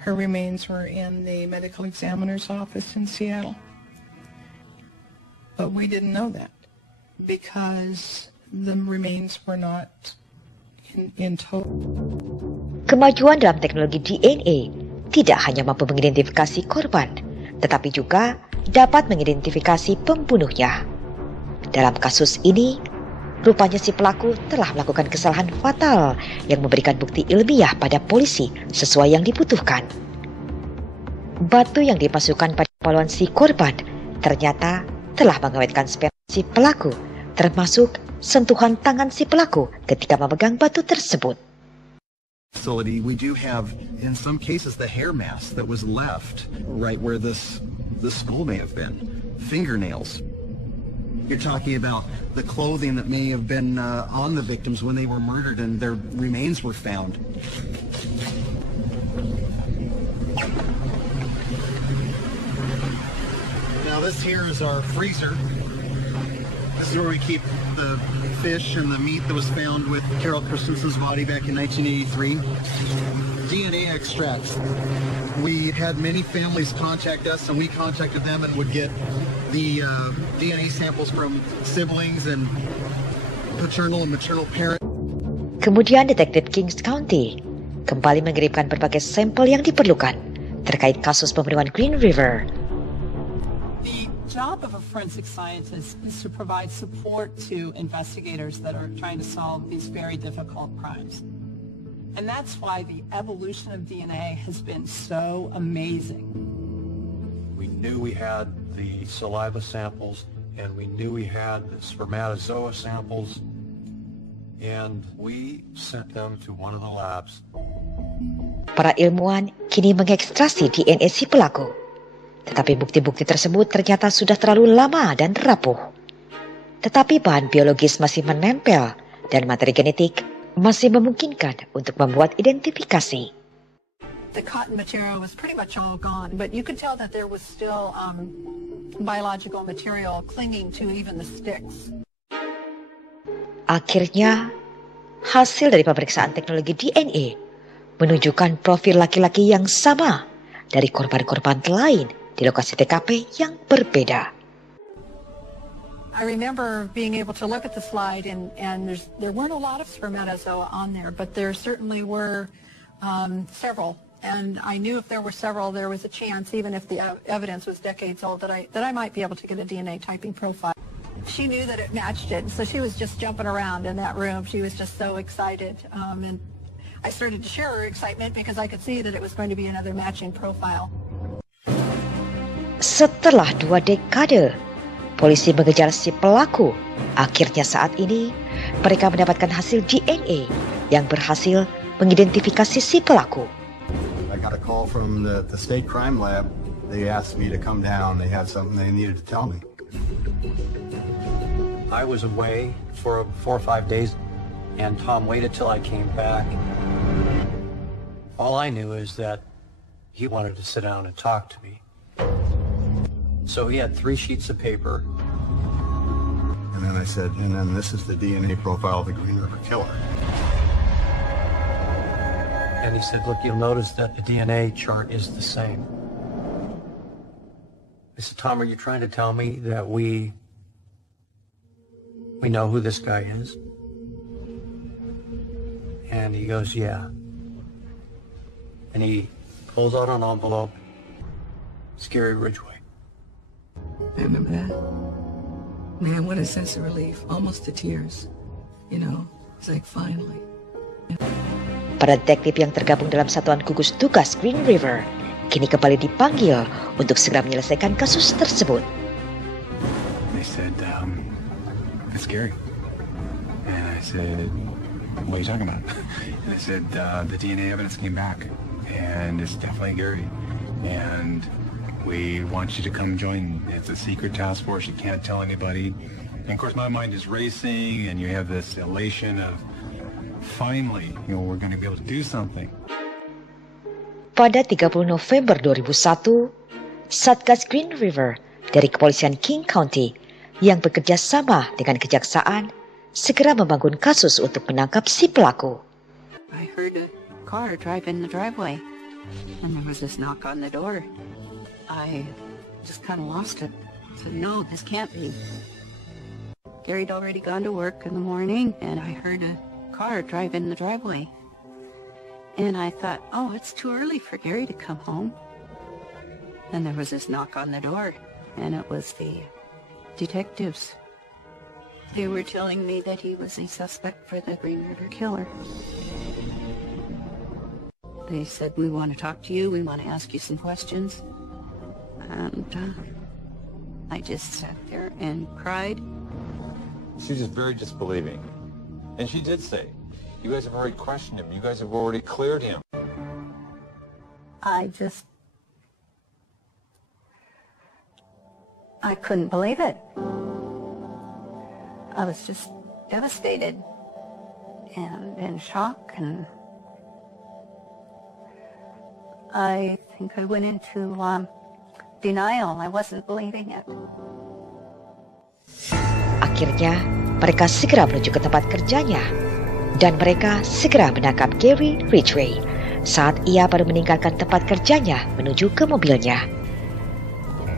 her remains were in the medical examiner's office in Seattle. But we didn't know that because the remains were not in total. Kemajuan dalam teknologi DNA tidak hanya mampu mengidentifikasi korban, tetapi juga dapat mengidentifikasi pembunuhnya. Dalam kasus ini, rupanya si pelaku telah melakukan kesalahan fatal yang memberikan bukti ilmiah pada polisi sesuai yang dibutuhkan. Batu yang dimasukkan pada paluan si korban ternyata telah mengawetkan sperma si pelaku, termasuk sentuhan tangan si pelaku ketika memegang batu tersebut. We do have, in some cases, the hair mask that was left right where this skull may have been. Fingernails. You're talking about the clothing that may have been on the victims when they were murdered and their remains were found. Now this here is our freezer. This is where we keep the fish and the meat that was found with Carol Christensen's body back in 1983. DNA extracts. We had many families contact us and we contacted them and would get the DNA samples from siblings and paternal and maternal parents. Kemudian detektif Kings County kembali mengirimkan berbagai sampel yang diperlukan terkait kasus pembunuhan Green River. The job of a forensic scientist is to provide support to investigators that are trying to solve these very difficult crimes. And that's why the evolution of DNA has been so amazing. We knew we had the saliva samples, and we knew we had the spermatozoa samples, and we sent them to one of the labs. Para ilmuwan kini mengekstrasi DNA si pelaku. Tetapi bukti-bukti tersebut ternyata sudah terlalu lama dan rapuh. Tetapi bahan biologis masih menempel dan materi genetik masih memungkinkan untuk membuat identifikasi. The cotton material was pretty much all gone, but you could tell that there was still biological material clinging to even the sticks. Akhirnya, hasil dari pemeriksaan teknologi DNA menunjukkan profil laki-laki yang sama dari korban-korban lain di lokasi TKP yang berbeda. I remember being able to look at the slide, and there weren't a lot of spermatozoa on there, but there certainly were several. And I knew if there were several, there was a chance, even if the evidence was decades old, that I might be able to get a DNA typing profile. She knew that it matched it, so she was just jumping around in that room. She was just so excited, and I started to share her excitement because I could see that it was going to be another matching profile. Setelah 2 dekade, polisi mengejar si pelaku. Akhirnya saat ini, mereka mendapatkan hasil DNA yang berhasil mengidentifikasi si pelaku. I got a call from the state crime lab. They asked me to come down. They had something they needed to tell me. I was away for 4 or 5 days, and Tom waited till I came back. All I knew is that he wanted to sit down and talk to me. So he had 3 sheets of paper. And then I said, and then this is the DNA profile of the Green River Killer. And he said, look, you'll notice that the DNA chart is the same. I said, Tom, are you trying to tell me that we know who this guy is? And he goes, yeah. And he pulls out an envelope. It's Gary Ridgway. Remember that? Man, what a sense of relief. Almost to tears. You know, it's like finally. Para detektif yang tergabung dalam satuan gugus tugas Green River kini kembali dipanggil untuk segera menyelesaikan kasus tersebut. They said, that's Gary. And I said, what are you talking about? And I said, the DNA evidence came back, and it's definitely Gary. And we want you to come join. It's a secret task force. You can't tell anybody. And of course, my mind is racing, and you have this elation of, finally, we're going to be able to do something. Pada 30 November 2001, Satgas Green River dari kepolisian King County yang bekerja sama dengan kejaksaan segera membangun kasus untuk menangkap si pelaku. I heard a car drive in the driveway, and there was this knock on the door. I just kind of lost it. I said, no, this can't be. Gary'd already gone to work in the morning, and I heard a car drive in the driveway. And I thought, oh, it's too early for Gary to come home. And there was this knock on the door, and it was the detectives. They were telling me that he was a suspect for the Green River Killer. They said, we want to talk to you, we want to ask you some questions. And I just sat there and cried. She was just very disbelieving. And she did say, you guys have already questioned him. You guys have already cleared him. I couldn't believe it. I was just devastated and in shock, and I think I went into denial. I wasn't believing it. Akhirnya, mereka segera menuju ke tempat kerjanya, dan mereka segera menangkap Gary Ridgway saat ia baru meninggalkan tempat kerjanya menuju ke mobilnya.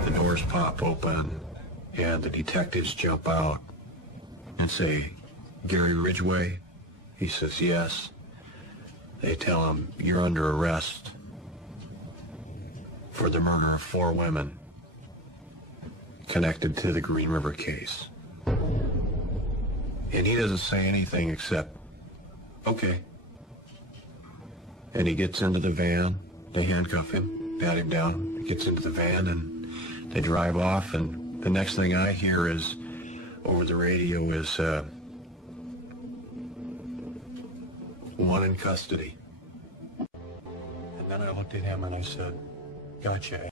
The doors pop open, and the detectives jump out and say, Gary Ridgway? He says, yes. They tell him, you're under arrest for the murder of 4 women connected to the Green River case. And he doesn't say anything except, okay. And he gets into the van. They handcuff him, pat him down. He gets into the van, and they drive off. And the next thing I hear is, over the radio, is one in custody. And then I looked at him and I said, gotcha.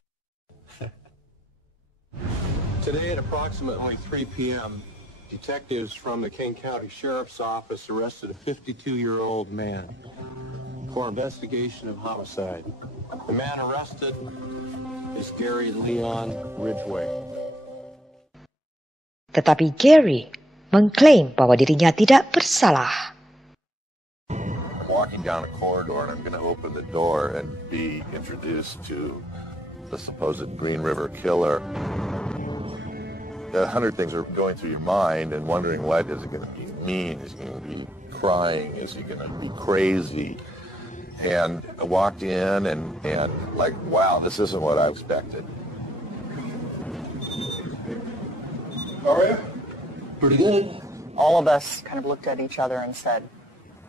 Today at approximately 3 p.m., detectives from the King County Sheriff's Office arrested a 52-year-old man for investigation of homicide. The man arrested is Gary Leon Ridgway. Tetapi Gary mengklaim bahwa dirinya tidak bersalah. I'm walking down a corridor and I'm going to open the door and be introduced to the supposed Green River Killer. 100 things are going through your mind and wondering, what is it going to be mean? Is he going to be crying? Is he going to be crazy? And I walked in and like, wow, this isn't what I expected. How are you? Pretty good. All of us kind of looked at each other and said,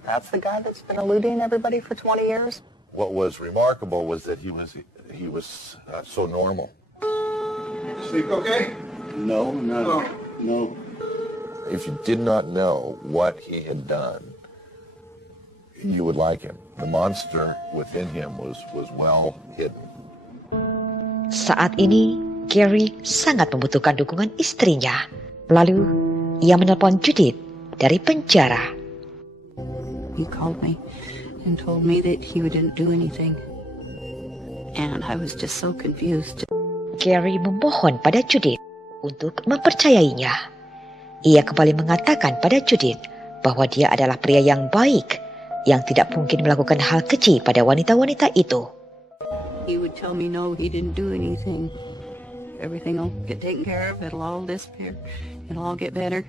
that's the guy that's been eluding everybody for 20 years? What was remarkable was that he was so normal. Sleep okay? No, no, no. If you did not know what he had done, you would like him. The monster within him was well hidden. Saat ini, Gary sangat membutuhkan dukungan istrinya. Lalu, ia menelpon Judith dari penjara. He called me and told me that he didn't do anything. And I was just so confused. Gary memohon pada Judith untuk mempercayainya. Ia kembali mengatakan pada Judith bahwa dia adalah pria yang baik, yang tidak mungkin melakukan hal keji pada wanita-wanita itu. He would tell me, no, he didn't do anything. Everything will get taken care of. It'll all disappear. It'll all get better.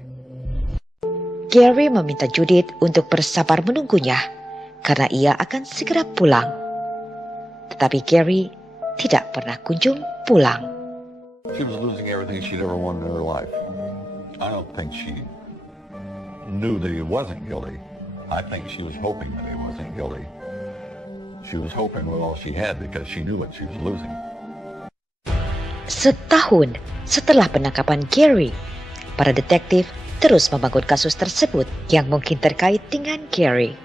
Gary meminta Judith untuk bersabar menunggunya karena ia akan segera pulang. Tetapi Gary tidak pernah kunjung pulang. She was losing everything she'd ever wanted in her life. I don't think she knew that he wasn't guilty. I think she was hoping that he wasn't guilty. She was hoping with all she had because she knew what she was losing. Setahun setelah penangkapan Gary, para detektif terus membangun kasus tersebut yang mungkin terkait dengan Gary.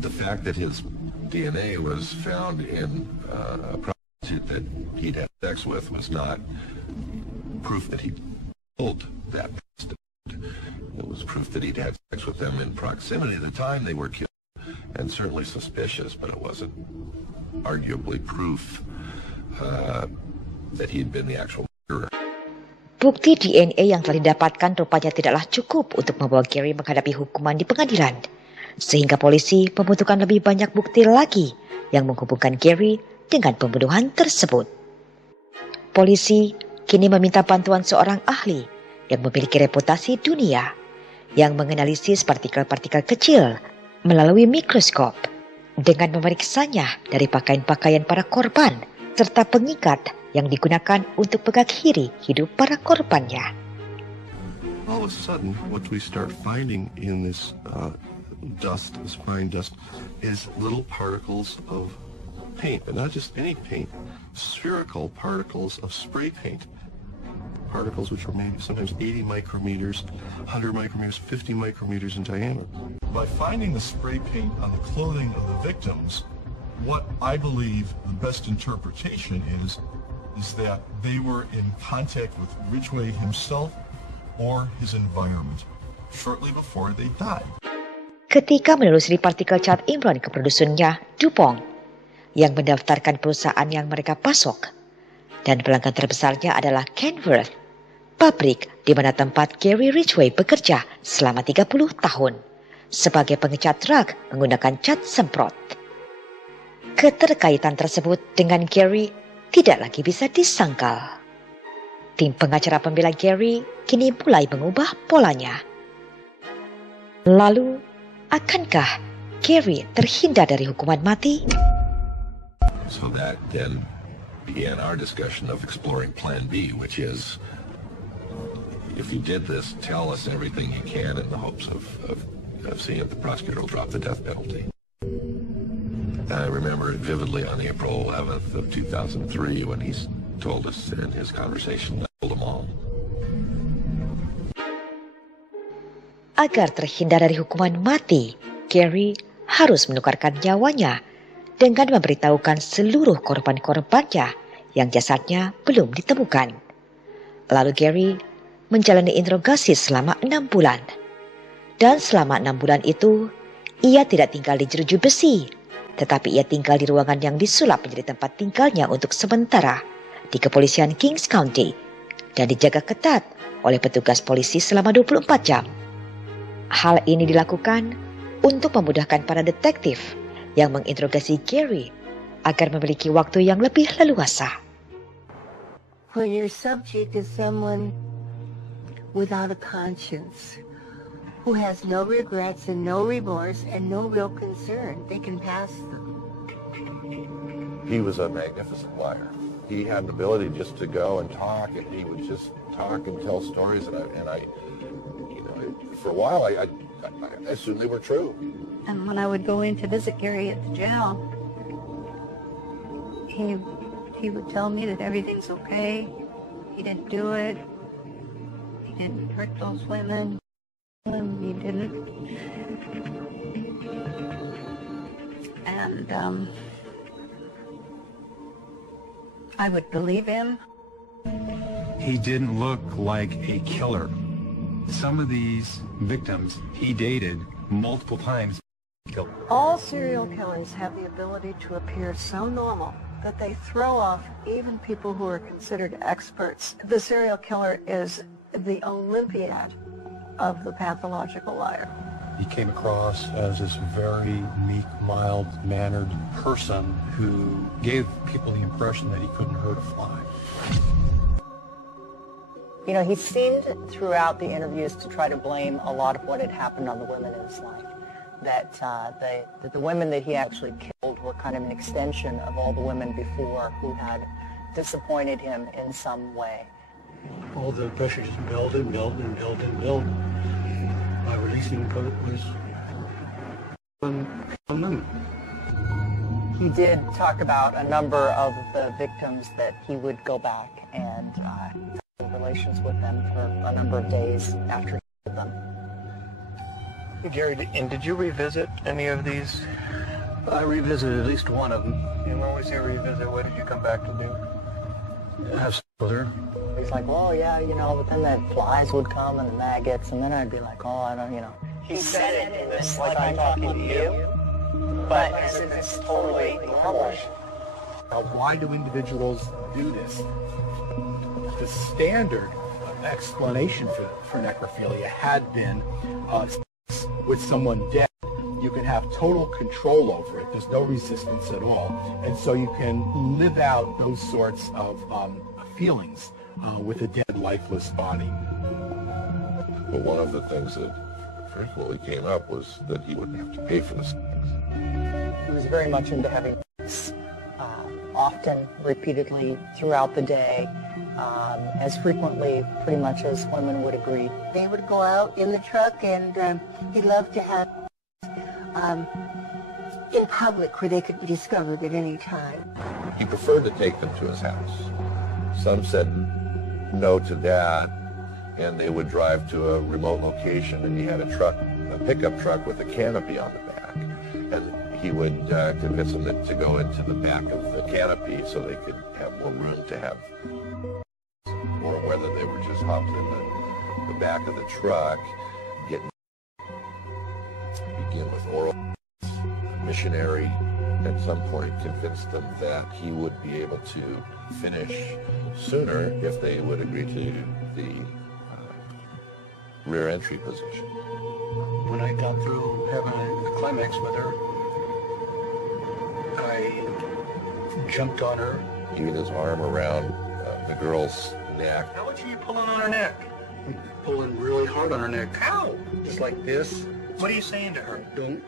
The fact that his DNA was found in a prostitute that he'd had sex with was not proof that he killed that prostitute. It was proof that he'd had sex with them in proximity at the time they were killed, and certainly suspicious, but it wasn't arguably proof that he'd been the actual murderer. Bukti DNA yang telah didapatkan rupanya tidaklah cukup untuk membawa Gary menghadapi hukuman di pengadilan, sehingga polisi membutuhkan lebih banyak bukti lagi yang menghubungkan Gary dengan pembunuhan tersebut. Polisi kini meminta bantuan seorang ahli yang memiliki reputasi dunia, yang menganalisis partikel-partikel kecil melalui mikroskop dengan memeriksanya dari pakaian-pakaian para korban serta pengikat yang digunakan untuk mengakhiri hidup para korbannya. All of a sudden, what we start finding in this dust, this fine dust, is little particles of paint, but not just any paint, spherical particles of spray paint. Particles which were maybe sometimes 80 micrometers, 100 micrometers, 50 micrometers in diameter. By finding the spray paint on the clothing of the victims, what I believe the best interpretation is that they were in contact with Ridgway himself or his environment shortly before they died. Ketika menelusuri partikel cat Imran ke produsennya, DuPont, yang mendaftarkan perusahaan yang mereka pasok, dan pelanggan terbesarnya adalah Kenworth, pabrik di mana tempat Gary Ridgway bekerja selama 30 tahun sebagai pengecat truk menggunakan cat semprot. Keterkaitan tersebut dengan Gary tidak lagi bisa disangkal. Tim pengacara pembela Gary kini mulai mengubah polanya. Lalu, akankah Gary terhindar dari hukuman mati? So that then began our discussion of exploring Plan B, which is, if you did this, tell us everything you can in the hopes of seeing if the prosecutor will drop the death penalty. I remember it vividly on April 11th of 2003 when he told us in his conversation that I told them all. Agar terhindar dari hukuman mati, Gary harus menukarkan nyawanya dengan memberitahukan seluruh korban-korbannya yang jasadnya belum ditemukan. Lalu Gary menjalani interogasi selama 6 bulan. Dan selama 6 bulan itu, ia tidak tinggal di jeruji besi, tetapi ia tinggal di ruangan yang disulap menjadi tempat tinggalnya untuk sementara di kepolisian Kings County dan dijaga ketat oleh petugas polisi selama 24 jam. Hal ini dilakukan untuk memudahkan para detektif yang menginterogasi Gary agar memiliki waktu yang lebih leluasa. When your subject is someone without a conscience, who has no regrets and no remorse and no real concern, they can pass them. He was a magnificent liar. He had an ability just to go and talk, and he would just talk and tell stories, and I you know, for a while I assumed they were true. And when I would go in to visit Gary at the jail, he would tell me that everything's okay. He didn't do it. He didn't hurt those women. He didn't. And I would believe him. He didn't look like a killer. Some of these victims he dated multiple times. All serial killers have the ability to appear so normal that they throw off even people who are considered experts. The serial killer is the Olympiad of the pathological liar. He came across as this very meek, mild-mannered person who gave people the impression that he couldn't hurt a fly. You know, he seemed throughout the interviews to try to blame a lot of what had happened on the women in his life. That the women that he actually killed were kind of an extension of all the women before who had disappointed him in some way. All the pressure just builded. My releasing point was on them. He did talk about a number of the victims that he would go back and have relations with them for a number of days after he killed them. Gary, and did you revisit any of these? I revisited at least one of them. And what was your revisit? What did you come back to do? Have sex with her. He's like, well, yeah, you know, but then the flies would come and the maggots, and then I'd be like, oh, I don't, you know. He said it in this like I'm talking to you, but as if it's totally normal. Why do individuals do this? The standard explanation for necrophilia had been with someone dead, you can have total control over it. There's no resistance at all. And so you can live out those sorts of feelings with a dead, lifeless body. But one of the things that frequently came up was that he wouldn't have to pay for this. He was very much into having sex, often, repeatedly, throughout the day, as frequently, pretty much, as women would agree. They would go out in the truck, and he loved to have in public where they could be discovered at any time. He preferred to take them to his house. Some said no to that, and they would drive to a remote location, and he had a pickup truck with a canopy on the back. And he would convince them to go into the back of the canopy so they could have more room to have, or whether they were just hopped in the back of the truck, begin with oral. Missionary at some point convinced them that he would be able to finish sooner if they would agree to the rear entry position. When I got through having a climax with her, I jumped on her. He had his arm around the girl's neck. How much are you pulling on her neck? Pulling really hard on her neck. How? Just like this. What are you saying to her? Don't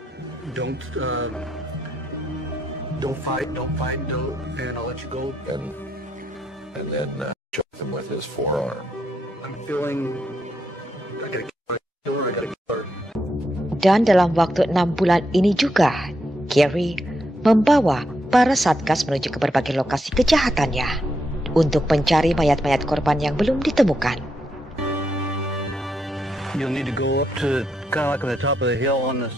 fight, and I'll let you go. And then choked him with his forearm. I'm feeling I gotta kill her. Dan dalam waktu 6 bulan ini juga, Gary membawa para satgas menuju ke berbagai lokasi kejahatannya untuk mencari mayat-mayat korban yang belum ditemukan. You'll need to go up to kind of like on the top of the hill on this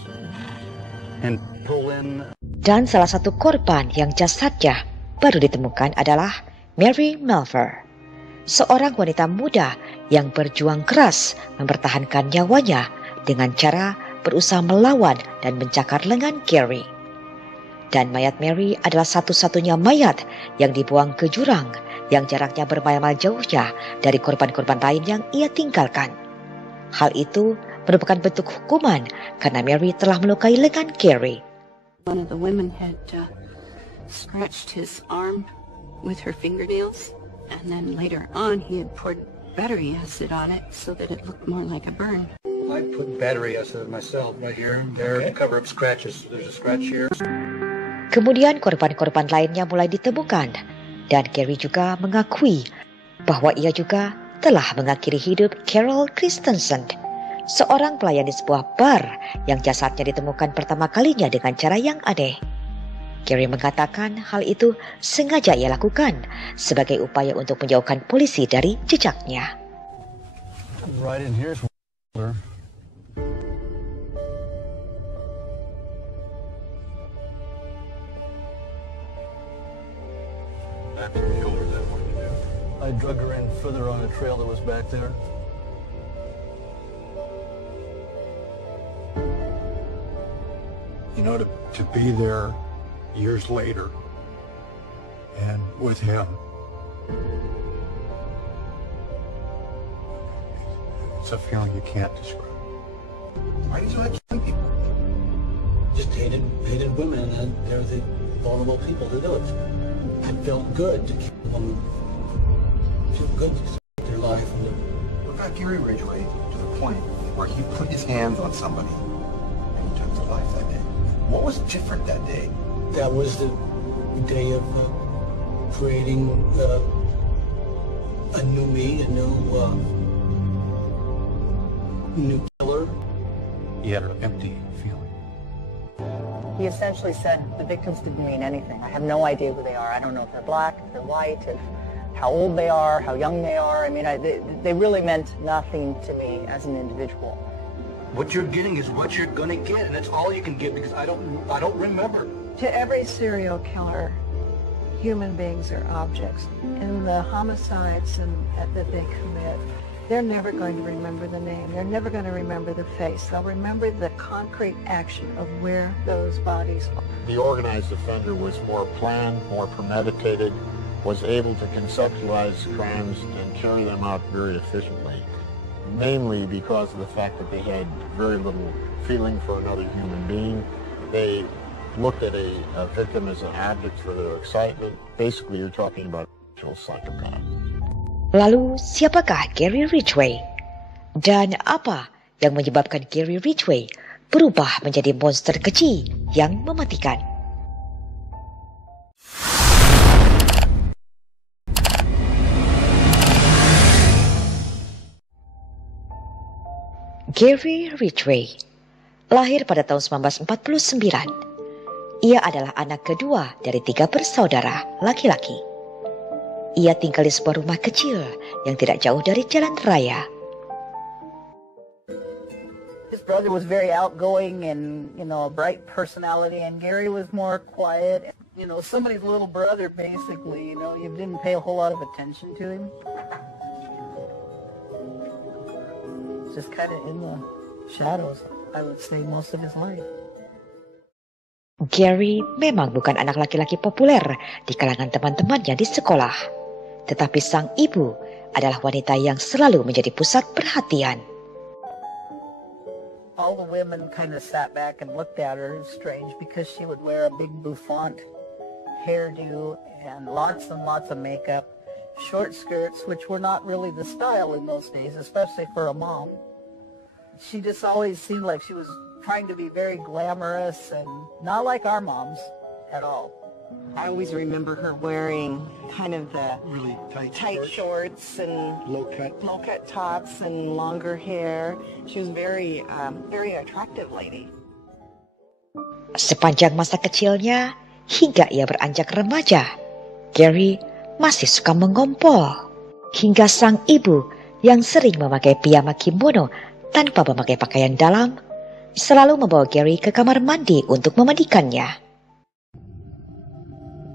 and pull in. Dan salah satu korban yang jasadnya baru ditemukan adalah Mary Melver, seorang wanita muda yang berjuang keras mempertahankan nyawanya dengan cara berusaha melawan dan mencakar lengan Gary. Dan mayat Mary adalah satu-satunya mayat yang dibuang ke jurang yang jaraknya bermil-mil jauhnya dari korban-korban lain yang ia tinggalkan. Hal itu merupakan bentuk hukuman karena Mary telah melukai lengan Gary. One of the women had scratched his arm with her fingernails, and then later on he had poured battery acid on it so that it looked more like a burn. I put battery acid myself right here and there to cover up scratches. There's a scratch here. Kemudian korban-korban lainnya mulai ditemukan dan Gary juga mengakui bahwa ia juga telah mengakhiri hidup Carol Christensen, seorang pelayan di sebuah bar yang jasadnya ditemukan pertama kalinya dengan cara yang aneh. Gary mengatakan hal itu sengaja ia lakukan sebagai upaya untuk menjauhkan polisi dari jejaknya. Right in here's where I drug her in further on a trail that was back there. You know, to be there years later and with him, it's a feeling you can't describe. Why did you like killing people? Just hated women, and they're the vulnerable people to do it. It felt good to kill them. It felt good to take their life. What about Gary Ridgway to the point where he put his hands on somebody and he took their life that day? What was different that day? That was the day of creating a new me, a new killer. He had an empty feeling. He essentially said the victims didn't mean anything. I have no idea who they are. I don't know if they're black, if they're white, if how old they are, how young they are. I mean, they really meant nothing to me as an individual. What you're getting is what you're going to get, and that's all you can get because I don't remember. To every serial killer, human beings are objects. In the homicides that they commit, they're never going to remember the name. They're never going to remember the face. They'll remember the concrete action of where those bodies are. The organized offender was more planned, more premeditated, was able to conceptualize crimes and carry them out very efficiently, mainly because of the fact that they had very little feeling for another human being. They looked at a victim as an object for their excitement. Basically, you're talking about a psychopath. Lalu, siapakah Gary Ridgway? Dan apa yang menyebabkan Gary Ridgway berubah menjadi monster keji yang mematikan? Gary Ridgway lahir pada tahun 1949. Ia adalah anak kedua dari 3 bersaudara laki-laki. Ia tinggal di sebuah rumah kecil yang tidak jauh dari jalan raya. His brother was very outgoing and, a bright personality, and Gary was more quiet. Somebody's little brother, basically, you didn't pay a whole lot of attention to him. Just kind of in the shadows, I would say, most of his life. Gary memang bukan anak laki-laki populer di kalangan teman-temannya di sekolah. Tetapi sang ibu adalah wanita yang selalu menjadi pusat perhatian. All the women kind of sat back and looked at her. Strange because she would wear a big bouffant hairdo and lots and lots of makeup, short skirts, which were not really the style in those days, especially for a mom. She just always seemed like she was trying to be very glamorous and not like our moms at all. I always remember her wearing kind of the really tight shorts and low cut tops and longer hair. She was very attractive lady. Sepanjang masa kecilnya hingga ia beranjak remaja, Gary masih suka mengompol. Hingga sang ibu yang sering memakai piyama kimono tanpa memakai pakaian dalam selalu membawa Gary ke kamar mandi untuk memandikannya.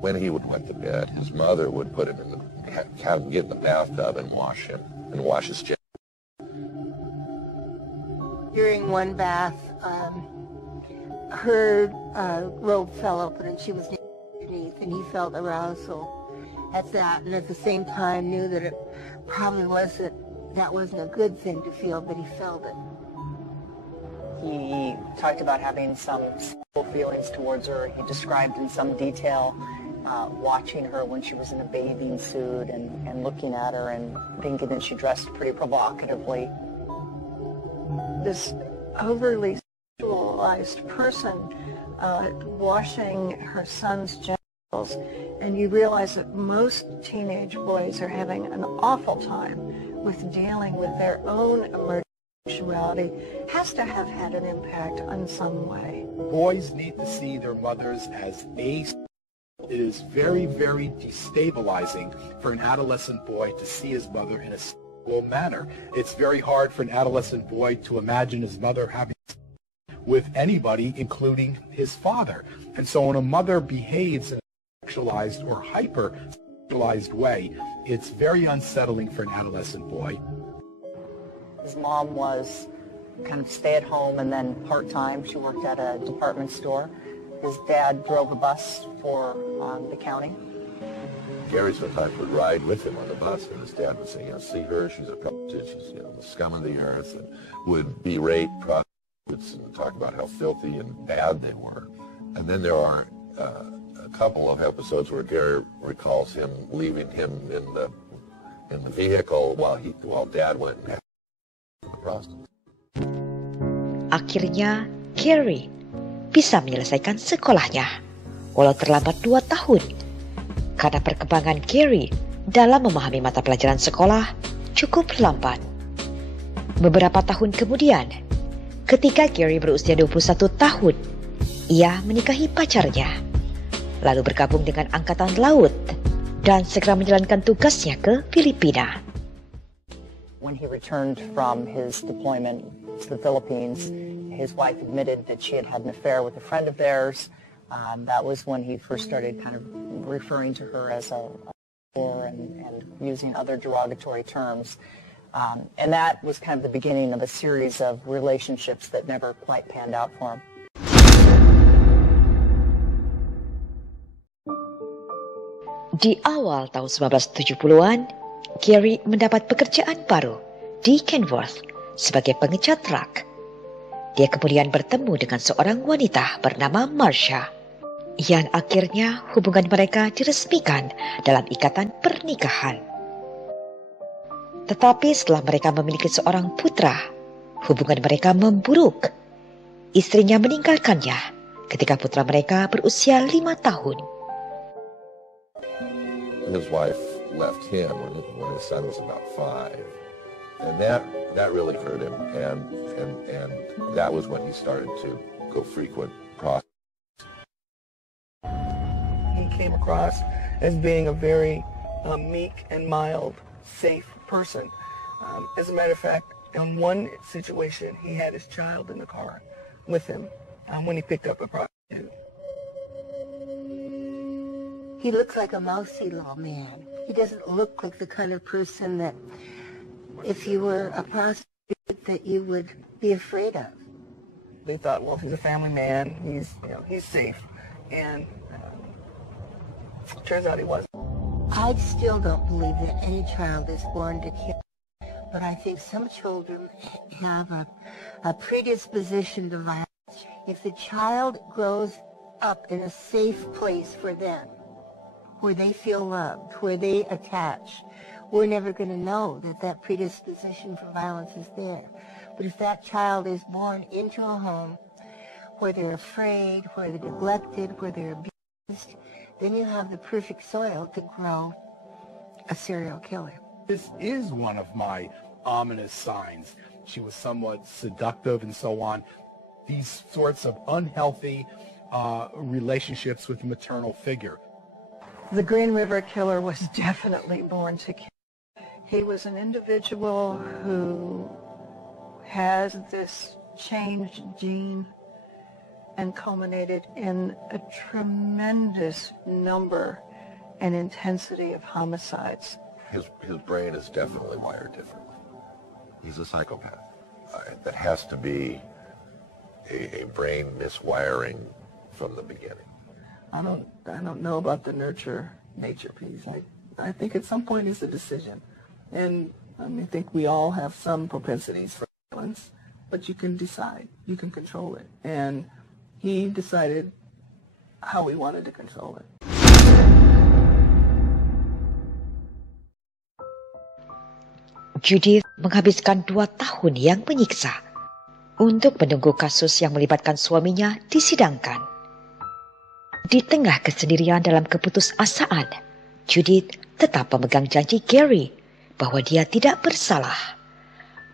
When he would wet the bed, his mother would put him in have him get in the bathtub and wash his chin. During one bath, her robe fell open and she was underneath, and he felt arousal at that, and at the same time knew that it probably wasn't a good thing to feel, but he felt it. He talked about having some sexual feelings towards her. He described in some detail watching her when she was in a bathing suit and looking at her and thinking that she dressed pretty provocatively. This overly sexualized person washing her son's genitals, and you realize that most teenage boys are having an awful time with dealing with their own emergent sexuality, has to have had an impact in some way. Boys need to see their mothers as asexual. It is very, very destabilizing for an adolescent boy to see his mother in a sexual manner. It's very hard for an adolescent boy to imagine his mother having sex with anybody, including his father. And so when a mother behaves in a sexualized or hyper-sexualized way, it's very unsettling for an adolescent boy. His mom was kind of stay-at-home and then part-time. She worked at a department store. His dad drove a bus for the county. Gary sometimes would ride with him on the bus, and his dad would say, see her, she's a prostitute, she's the scum of the earth, and would berate prostitutes and talk about how filthy and bad they were. And then there are a couple of episodes where Gary recalls him leaving him in the vehicle while Dad went and had the prostitute. Akhirnya, Gary bisa menyelesaikan sekolahnya, walau terlambat 2 tahun. Karena perkembangan Gary dalam memahami mata pelajaran sekolah cukup lambat. Beberapa tahun kemudian, ketika Gary berusia 21 tahun, ia menikahi pacarnya, lalu bergabung dengan Angkatan Laut dan segera menjalankan tugasnya ke Filipina. When he returned from his deployment to the Philippines, his wife admitted that she had had an affair with a friend of theirs. That was when he first started kind of referring to her as a whore and using other derogatory terms. And that was kind of the beginning of a series of relationships that never quite panned out for him. Di awal tahun 1970-an, Gary mendapat pekerjaan baru di Kenworth sebagai pengecat truk. Dia kemudian bertemu dengan seorang wanita bernama Marsha, yang akhirnya hubungan mereka diresmikan dalam ikatan pernikahan. Tetapi setelah mereka memiliki seorang putra, hubungan mereka memburuk. Istrinya meninggalkannya ketika putra mereka berusia 5 tahun. His wife left him when his son was about 5, and that really hurt him, and that was when he started to go frequent prostitutes. He came across as being a very meek and mild, safe person. As a matter of fact, in one situation, he had his child in the car with him when he picked up a prostitute. He looks like a mousy little man. He doesn't look like the kind of person that, if you were a prostitute, that you would be afraid of. They thought, well, he's a family man. He's safe, and turns out he wasn't. I still don't believe that any child is born to kill, but I think some children have a predisposition to violence. If the child grows up in a safe place for them, where they feel loved, where they attach, we're never going to know that that predisposition for violence is there. But if that child is born into a home where they're afraid, where they're neglected, where they're abused, then you have the perfect soil to grow a serial killer. This is one of my ominous signs. She was somewhat seductive and so on. These sorts of unhealthy relationships with a maternal figure. The Green River Killer was definitely born to kill. He was an individual who has this changed gene and culminated in a tremendous number and intensity of homicides. His brain is definitely wired differently. He's a psychopath. That has to be a brain miswiring from the beginning? I don't know about the nature piece. I think at some point it's a decision. And I think we all have some propensities for violence, but you can decide. You can control it. And he decided how he wanted to control it. Judith menghabiskan 2 tahun yang menyiksa untuk menunggu kasus yang melibatkan suaminya disidangkan. Di tengah kesendirian dalam keputusasaan, Judith tetap memegang janji Gary bahwa dia tidak bersalah,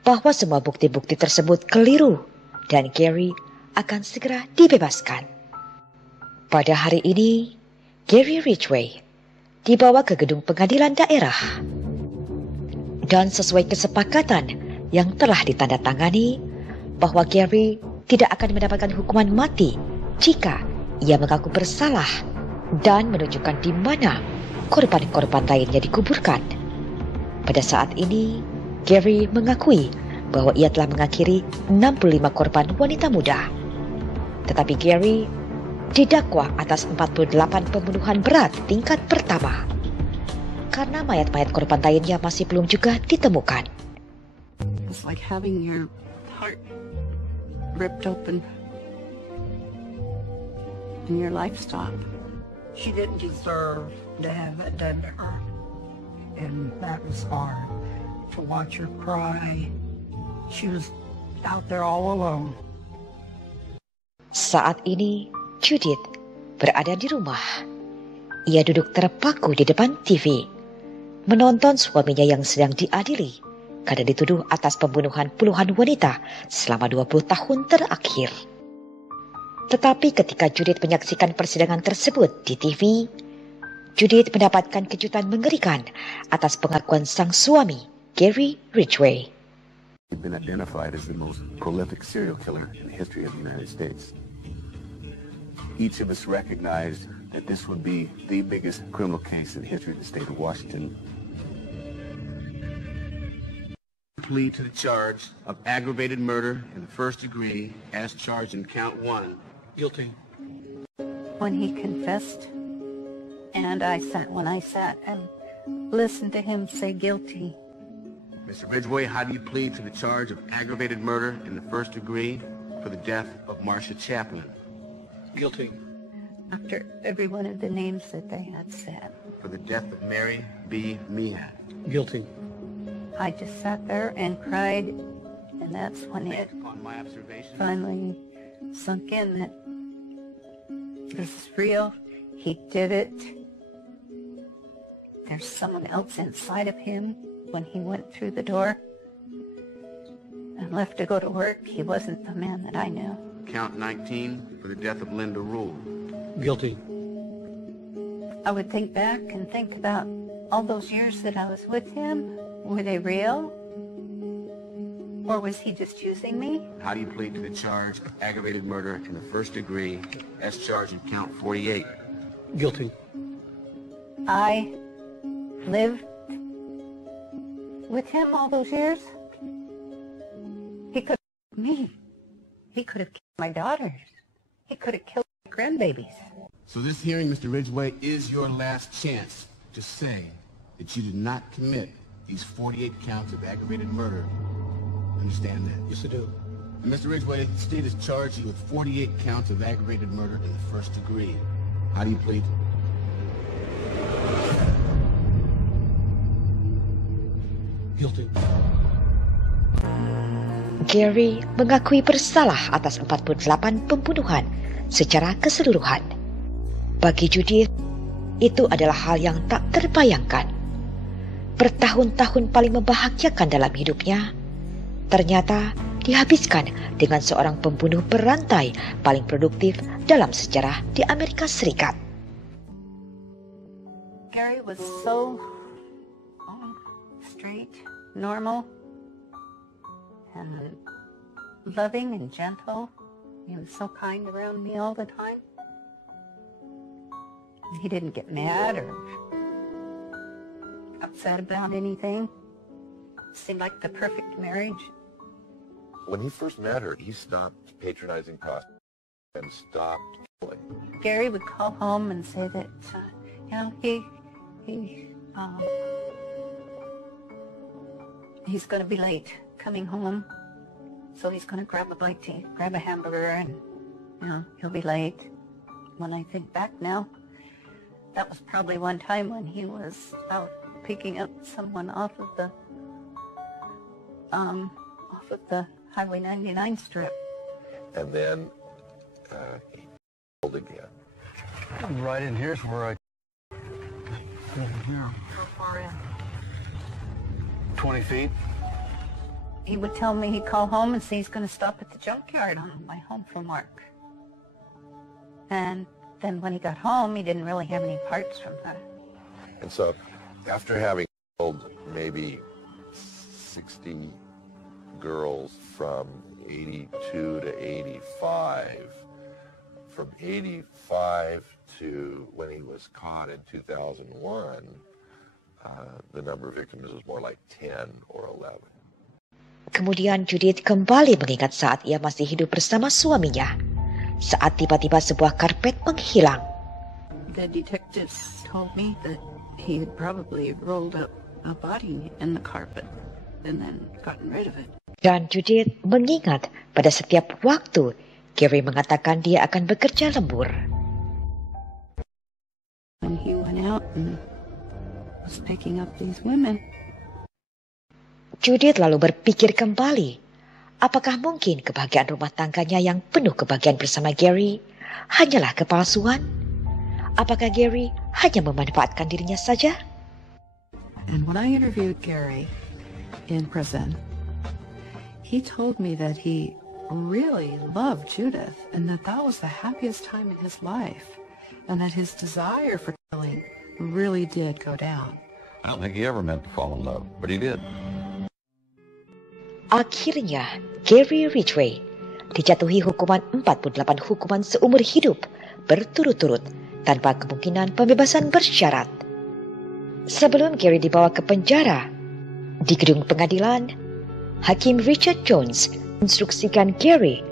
bahwa semua bukti-bukti tersebut keliru dan Gary akan segera dibebaskan. Pada hari ini, Gary Ridgway dibawa ke gedung pengadilan daerah. Dan sesuai kesepakatan yang telah ditandatangani bahwa Gary tidak akan mendapatkan hukuman mati jika ia mengaku bersalah dan menunjukkan di mana korban-korban lainnya dikuburkan. Pada saat ini, Gary mengakui bahwa ia telah mengakhiri 65 korban wanita muda. Tetapi Gary didakwa atas 48 pembunuhan berat tingkat pertama, karena mayat-mayat korban lainnya masih belum juga ditemukan. It's like having your heart ripped open and your life stop. She didn't deserve to have that done to her. And that was hard to watch her cry. She was out there all alone. Saat ini, Judith berada di rumah. Ia duduk terpaku di depan TV, menonton suaminya yang sedang diadili karena dituduh atas pembunuhan puluhan wanita selama 20 tahun terakhir. Tetapi ketika Judith menyaksikan persidangan tersebut di TV, Judith mendapatkan kejutan mengerikan atas pengakuan sang suami, Gary Ridgway. He's been identified as the most prolific serial killer in the history of the United States. Each of us recognized that this would be the biggest criminal case in the history of the state of Washington. Plead to the charge of aggravated murder in the first degree as charged in count 1. Guilty. When he confessed, and when I sat and listened to him say guilty. Mr. Ridgway, how do you plead to the charge of aggravated murder in the first degree for the death of Marcia Chaplin? Guilty. After every one of the names that they had said. For the death of Mary B. Meehan. Guilty. I just sat there and cried, and that's when it finally sunk in that this is real. He did it. There's someone else inside of him. When he went through the door and left to go to work, he wasn't the man that I knew. Count 19 for the death of Linda Rule. Guilty. I would think back and think about all those years that I was with him. Were they real? Or was he just using me? How do you plead to the charge of aggravated murder in the first degree as charged in count 48? Guilty. I lived with him all those years. He could have killed me. He could have killed my daughters. He could have killed my grandbabies. So this hearing, Mr. Ridgway, is your last chance to say that you did not commit these 48 counts of aggravated murder. Understand that? Yes, I do. And Mr. Ridgway, the state has charged you with 48 counts of aggravated murder in the first degree. How do you plead? Guilty. Gary mengakui bersalah atas 48 pembunuhan secara keseluruhan. Bagi Judith, itu adalah hal yang tak terbayangkan. Bertahun-tahun paling membahagiakan dalam hidupnya, ternyata dihabiskan dengan seorang pembunuh berantai paling produktif dalam sejarah di Amerika Serikat. Gary was so straight, normal, and loving and gentle. He was so kind around me all the time. He didn't get mad or upset about anything. Seemed like the perfect marriage. When he first met her, he stopped patronizing prostitutes and stopped killing. Gary would call home and say that, he's going to be late coming home, so he's going to grab a bite to eat, grab a hamburger, and, he'll be late. When I think back now, that was probably one time when he was out picking up someone off of the Highway 99 strip. And then he killed again. Right in here's where How far in? 20 feet. He would tell me he'd call home and say he's going to stop at the junkyard on the way home from work. And then when he got home, he didn't really have any parts from her. And so after having killed maybe 60 girls from 82 to 85, from 85 to when he was caught in 2001, the number of victims was more like 10 or 11. Kemudian Judith kembali mengingat saat ia masih hidup bersama suaminya, saat tiba-tiba sebuah karpet menghilang. The detectives told me that he had probably rolled up a body in the carpet and then gotten rid of it. Dan Judith mengingat pada setiap waktu Gary mengatakan dia akan bekerja lembur. When he went out and was picking up these women, Judith lalu berpikir kembali, apakah mungkin kebahagiaan rumah tangganya yang penuh kebahagiaan bersama Gary hanyalah kepalsuan? Apakah Gary hanya memanfaatkan dirinya saja? And when I interviewed Gary in prison, he told me that he really loved Judith and that was the happiest time in his life and that his desire for killing really did go down. I don't think he ever meant to fall in love, but he did. Akhirnya, Gary Ridgway dijatuhi hukuman 48 hukuman seumur hidup berturut-turut tanpa kemungkinan pembebasan bersyarat. Sebelum Gary dibawa ke penjara, di gedung pengadilan, Hakim Richard Jones menginstruksikan Gary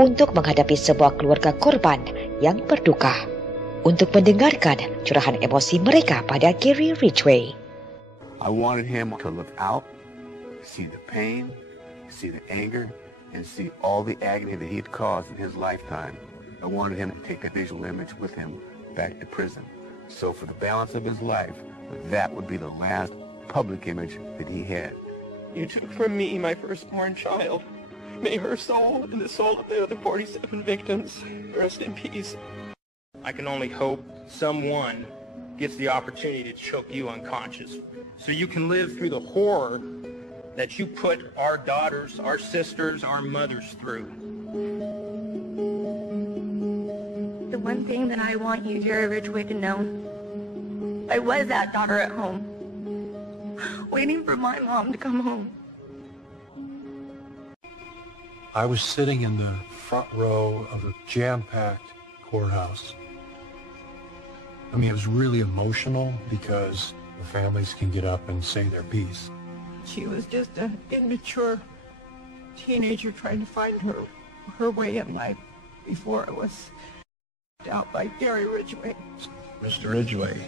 untuk menghadapi sebuah keluarga korban yang berduka untuk mendengarkan curahan emosi mereka pada Gary Ridgway. I wanted him to look out, see the pain, see the anger, and see all the agony that he had caused in his lifetime. I wanted him to take a visual image with him back to prison. So for the balance of his life, that would be the last public image that he had. You took from me my firstborn child. May her soul and the soul of the other 47 victims rest in peace. I can only hope someone gets the opportunity to choke you unconscious so you can live through the horror that you put our daughters, our sisters, our mothers through. The one thing that I want you, Gary Ridgway, to know, I was that daughter at home, waiting for my mom to come home. I was sitting in the front row of a jam-packed courthouse. I mean, it was really emotional because the families can get up and say their piece. She was just an immature teenager trying to find her way in life before it was out by Gary Ridgway. Mr. Ridgway,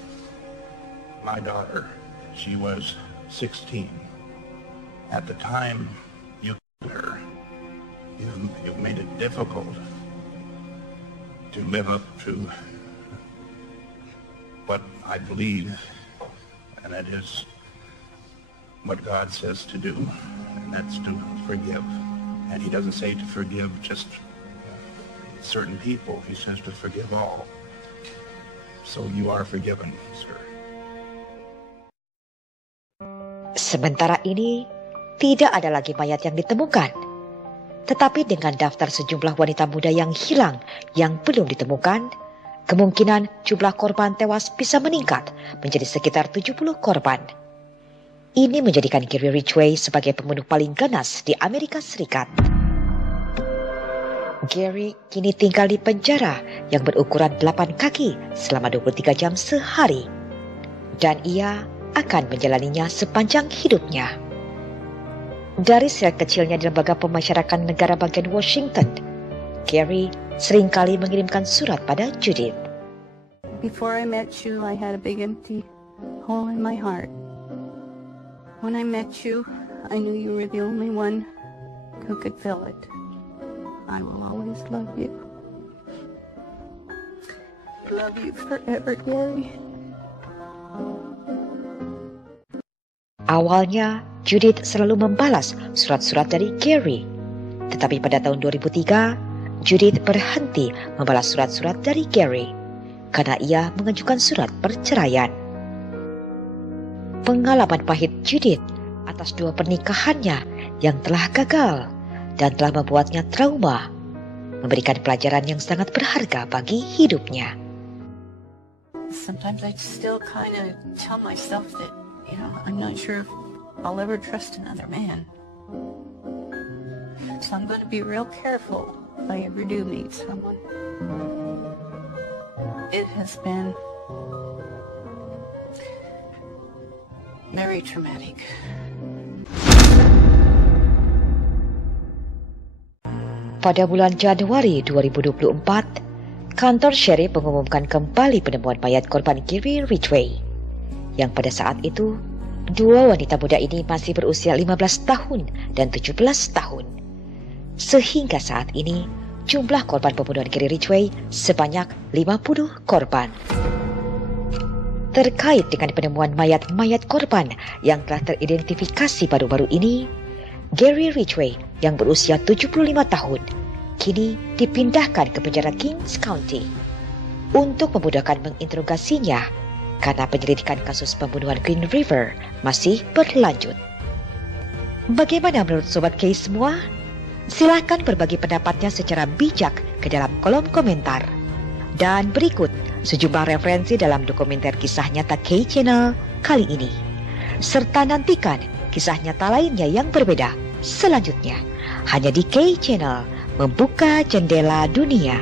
my daughter, she was 16. At the time you killed her, you made it difficult to live up to what I believe, and that is what God says to do, and that's to forgive. And he doesn't say to forgive just certain people, he says to forgive all. So you are forgiven, sir. Sementara ini, tidak ada lagi mayat yang ditemukan. Tetapi dengan daftar sejumlah wanita muda yang hilang yang belum ditemukan, kemungkinan jumlah korban tewas bisa meningkat menjadi sekitar 70 korban. Ini menjadikan Gary Ridgway sebagai pembunuh paling ganas di Amerika Serikat. Gary kini tinggal di penjara yang berukuran 8 kaki selama 23 jam sehari. Dan ia akan menjalaninya sepanjang hidupnya. Dari seret kecilnya di lembaga pemasyarakatan negara bagian Washington, Gary seringkali mengirimkan surat pada Judith. Before I met you, I had a big empty hole in my heart. When I met you, I knew you were the only one who could fill it. I will always love you. Love you forever, Gary. Awalnya, Judith selalu membalas surat-surat dari Gary. Tetapi pada tahun 2003, Judith berhenti membalas surat-surat dari Gary karena ia mengajukan surat perceraian. Pengalaman pahit Judith atas 2 pernikahannya yang telah gagal dan telah membuatnya trauma, memberikan pelajaran yang sangat berharga bagi hidupnya. Sometimes I still kind of tell myself that, I'm not sure if I'll ever trust another man. So I'm going to be real careful if I ever do meet someone. It has been very traumatic. Pada bulan Januari 2024, kantor sheriff mengumumkan kembali penemuan mayat korban Gary Ridgway, yang pada saat itu 2 wanita muda ini masih berusia 15 tahun dan 17 tahun. Sehingga saat ini, jumlah korban pembunuhan Gary Ridgway sebanyak 50 korban. Terkait dengan penemuan mayat-mayat korban yang telah teridentifikasi baru-baru ini, Gary Ridgway yang berusia 75 tahun kini dipindahkan ke penjara Kings County untuk memudahkan menginterogasinya karena penyelidikan kasus pembunuhan Green River masih berlanjut. Bagaimana menurut Sobat K semua? Silakan berbagi pendapatnya secara bijak ke dalam kolom komentar. Dan berikut sejumlah referensi dalam dokumenter kisah nyata K Channel kali ini. Serta nantikan kisah nyata lainnya yang berbeda selanjutnya hanya di K Channel, membuka jendela dunia.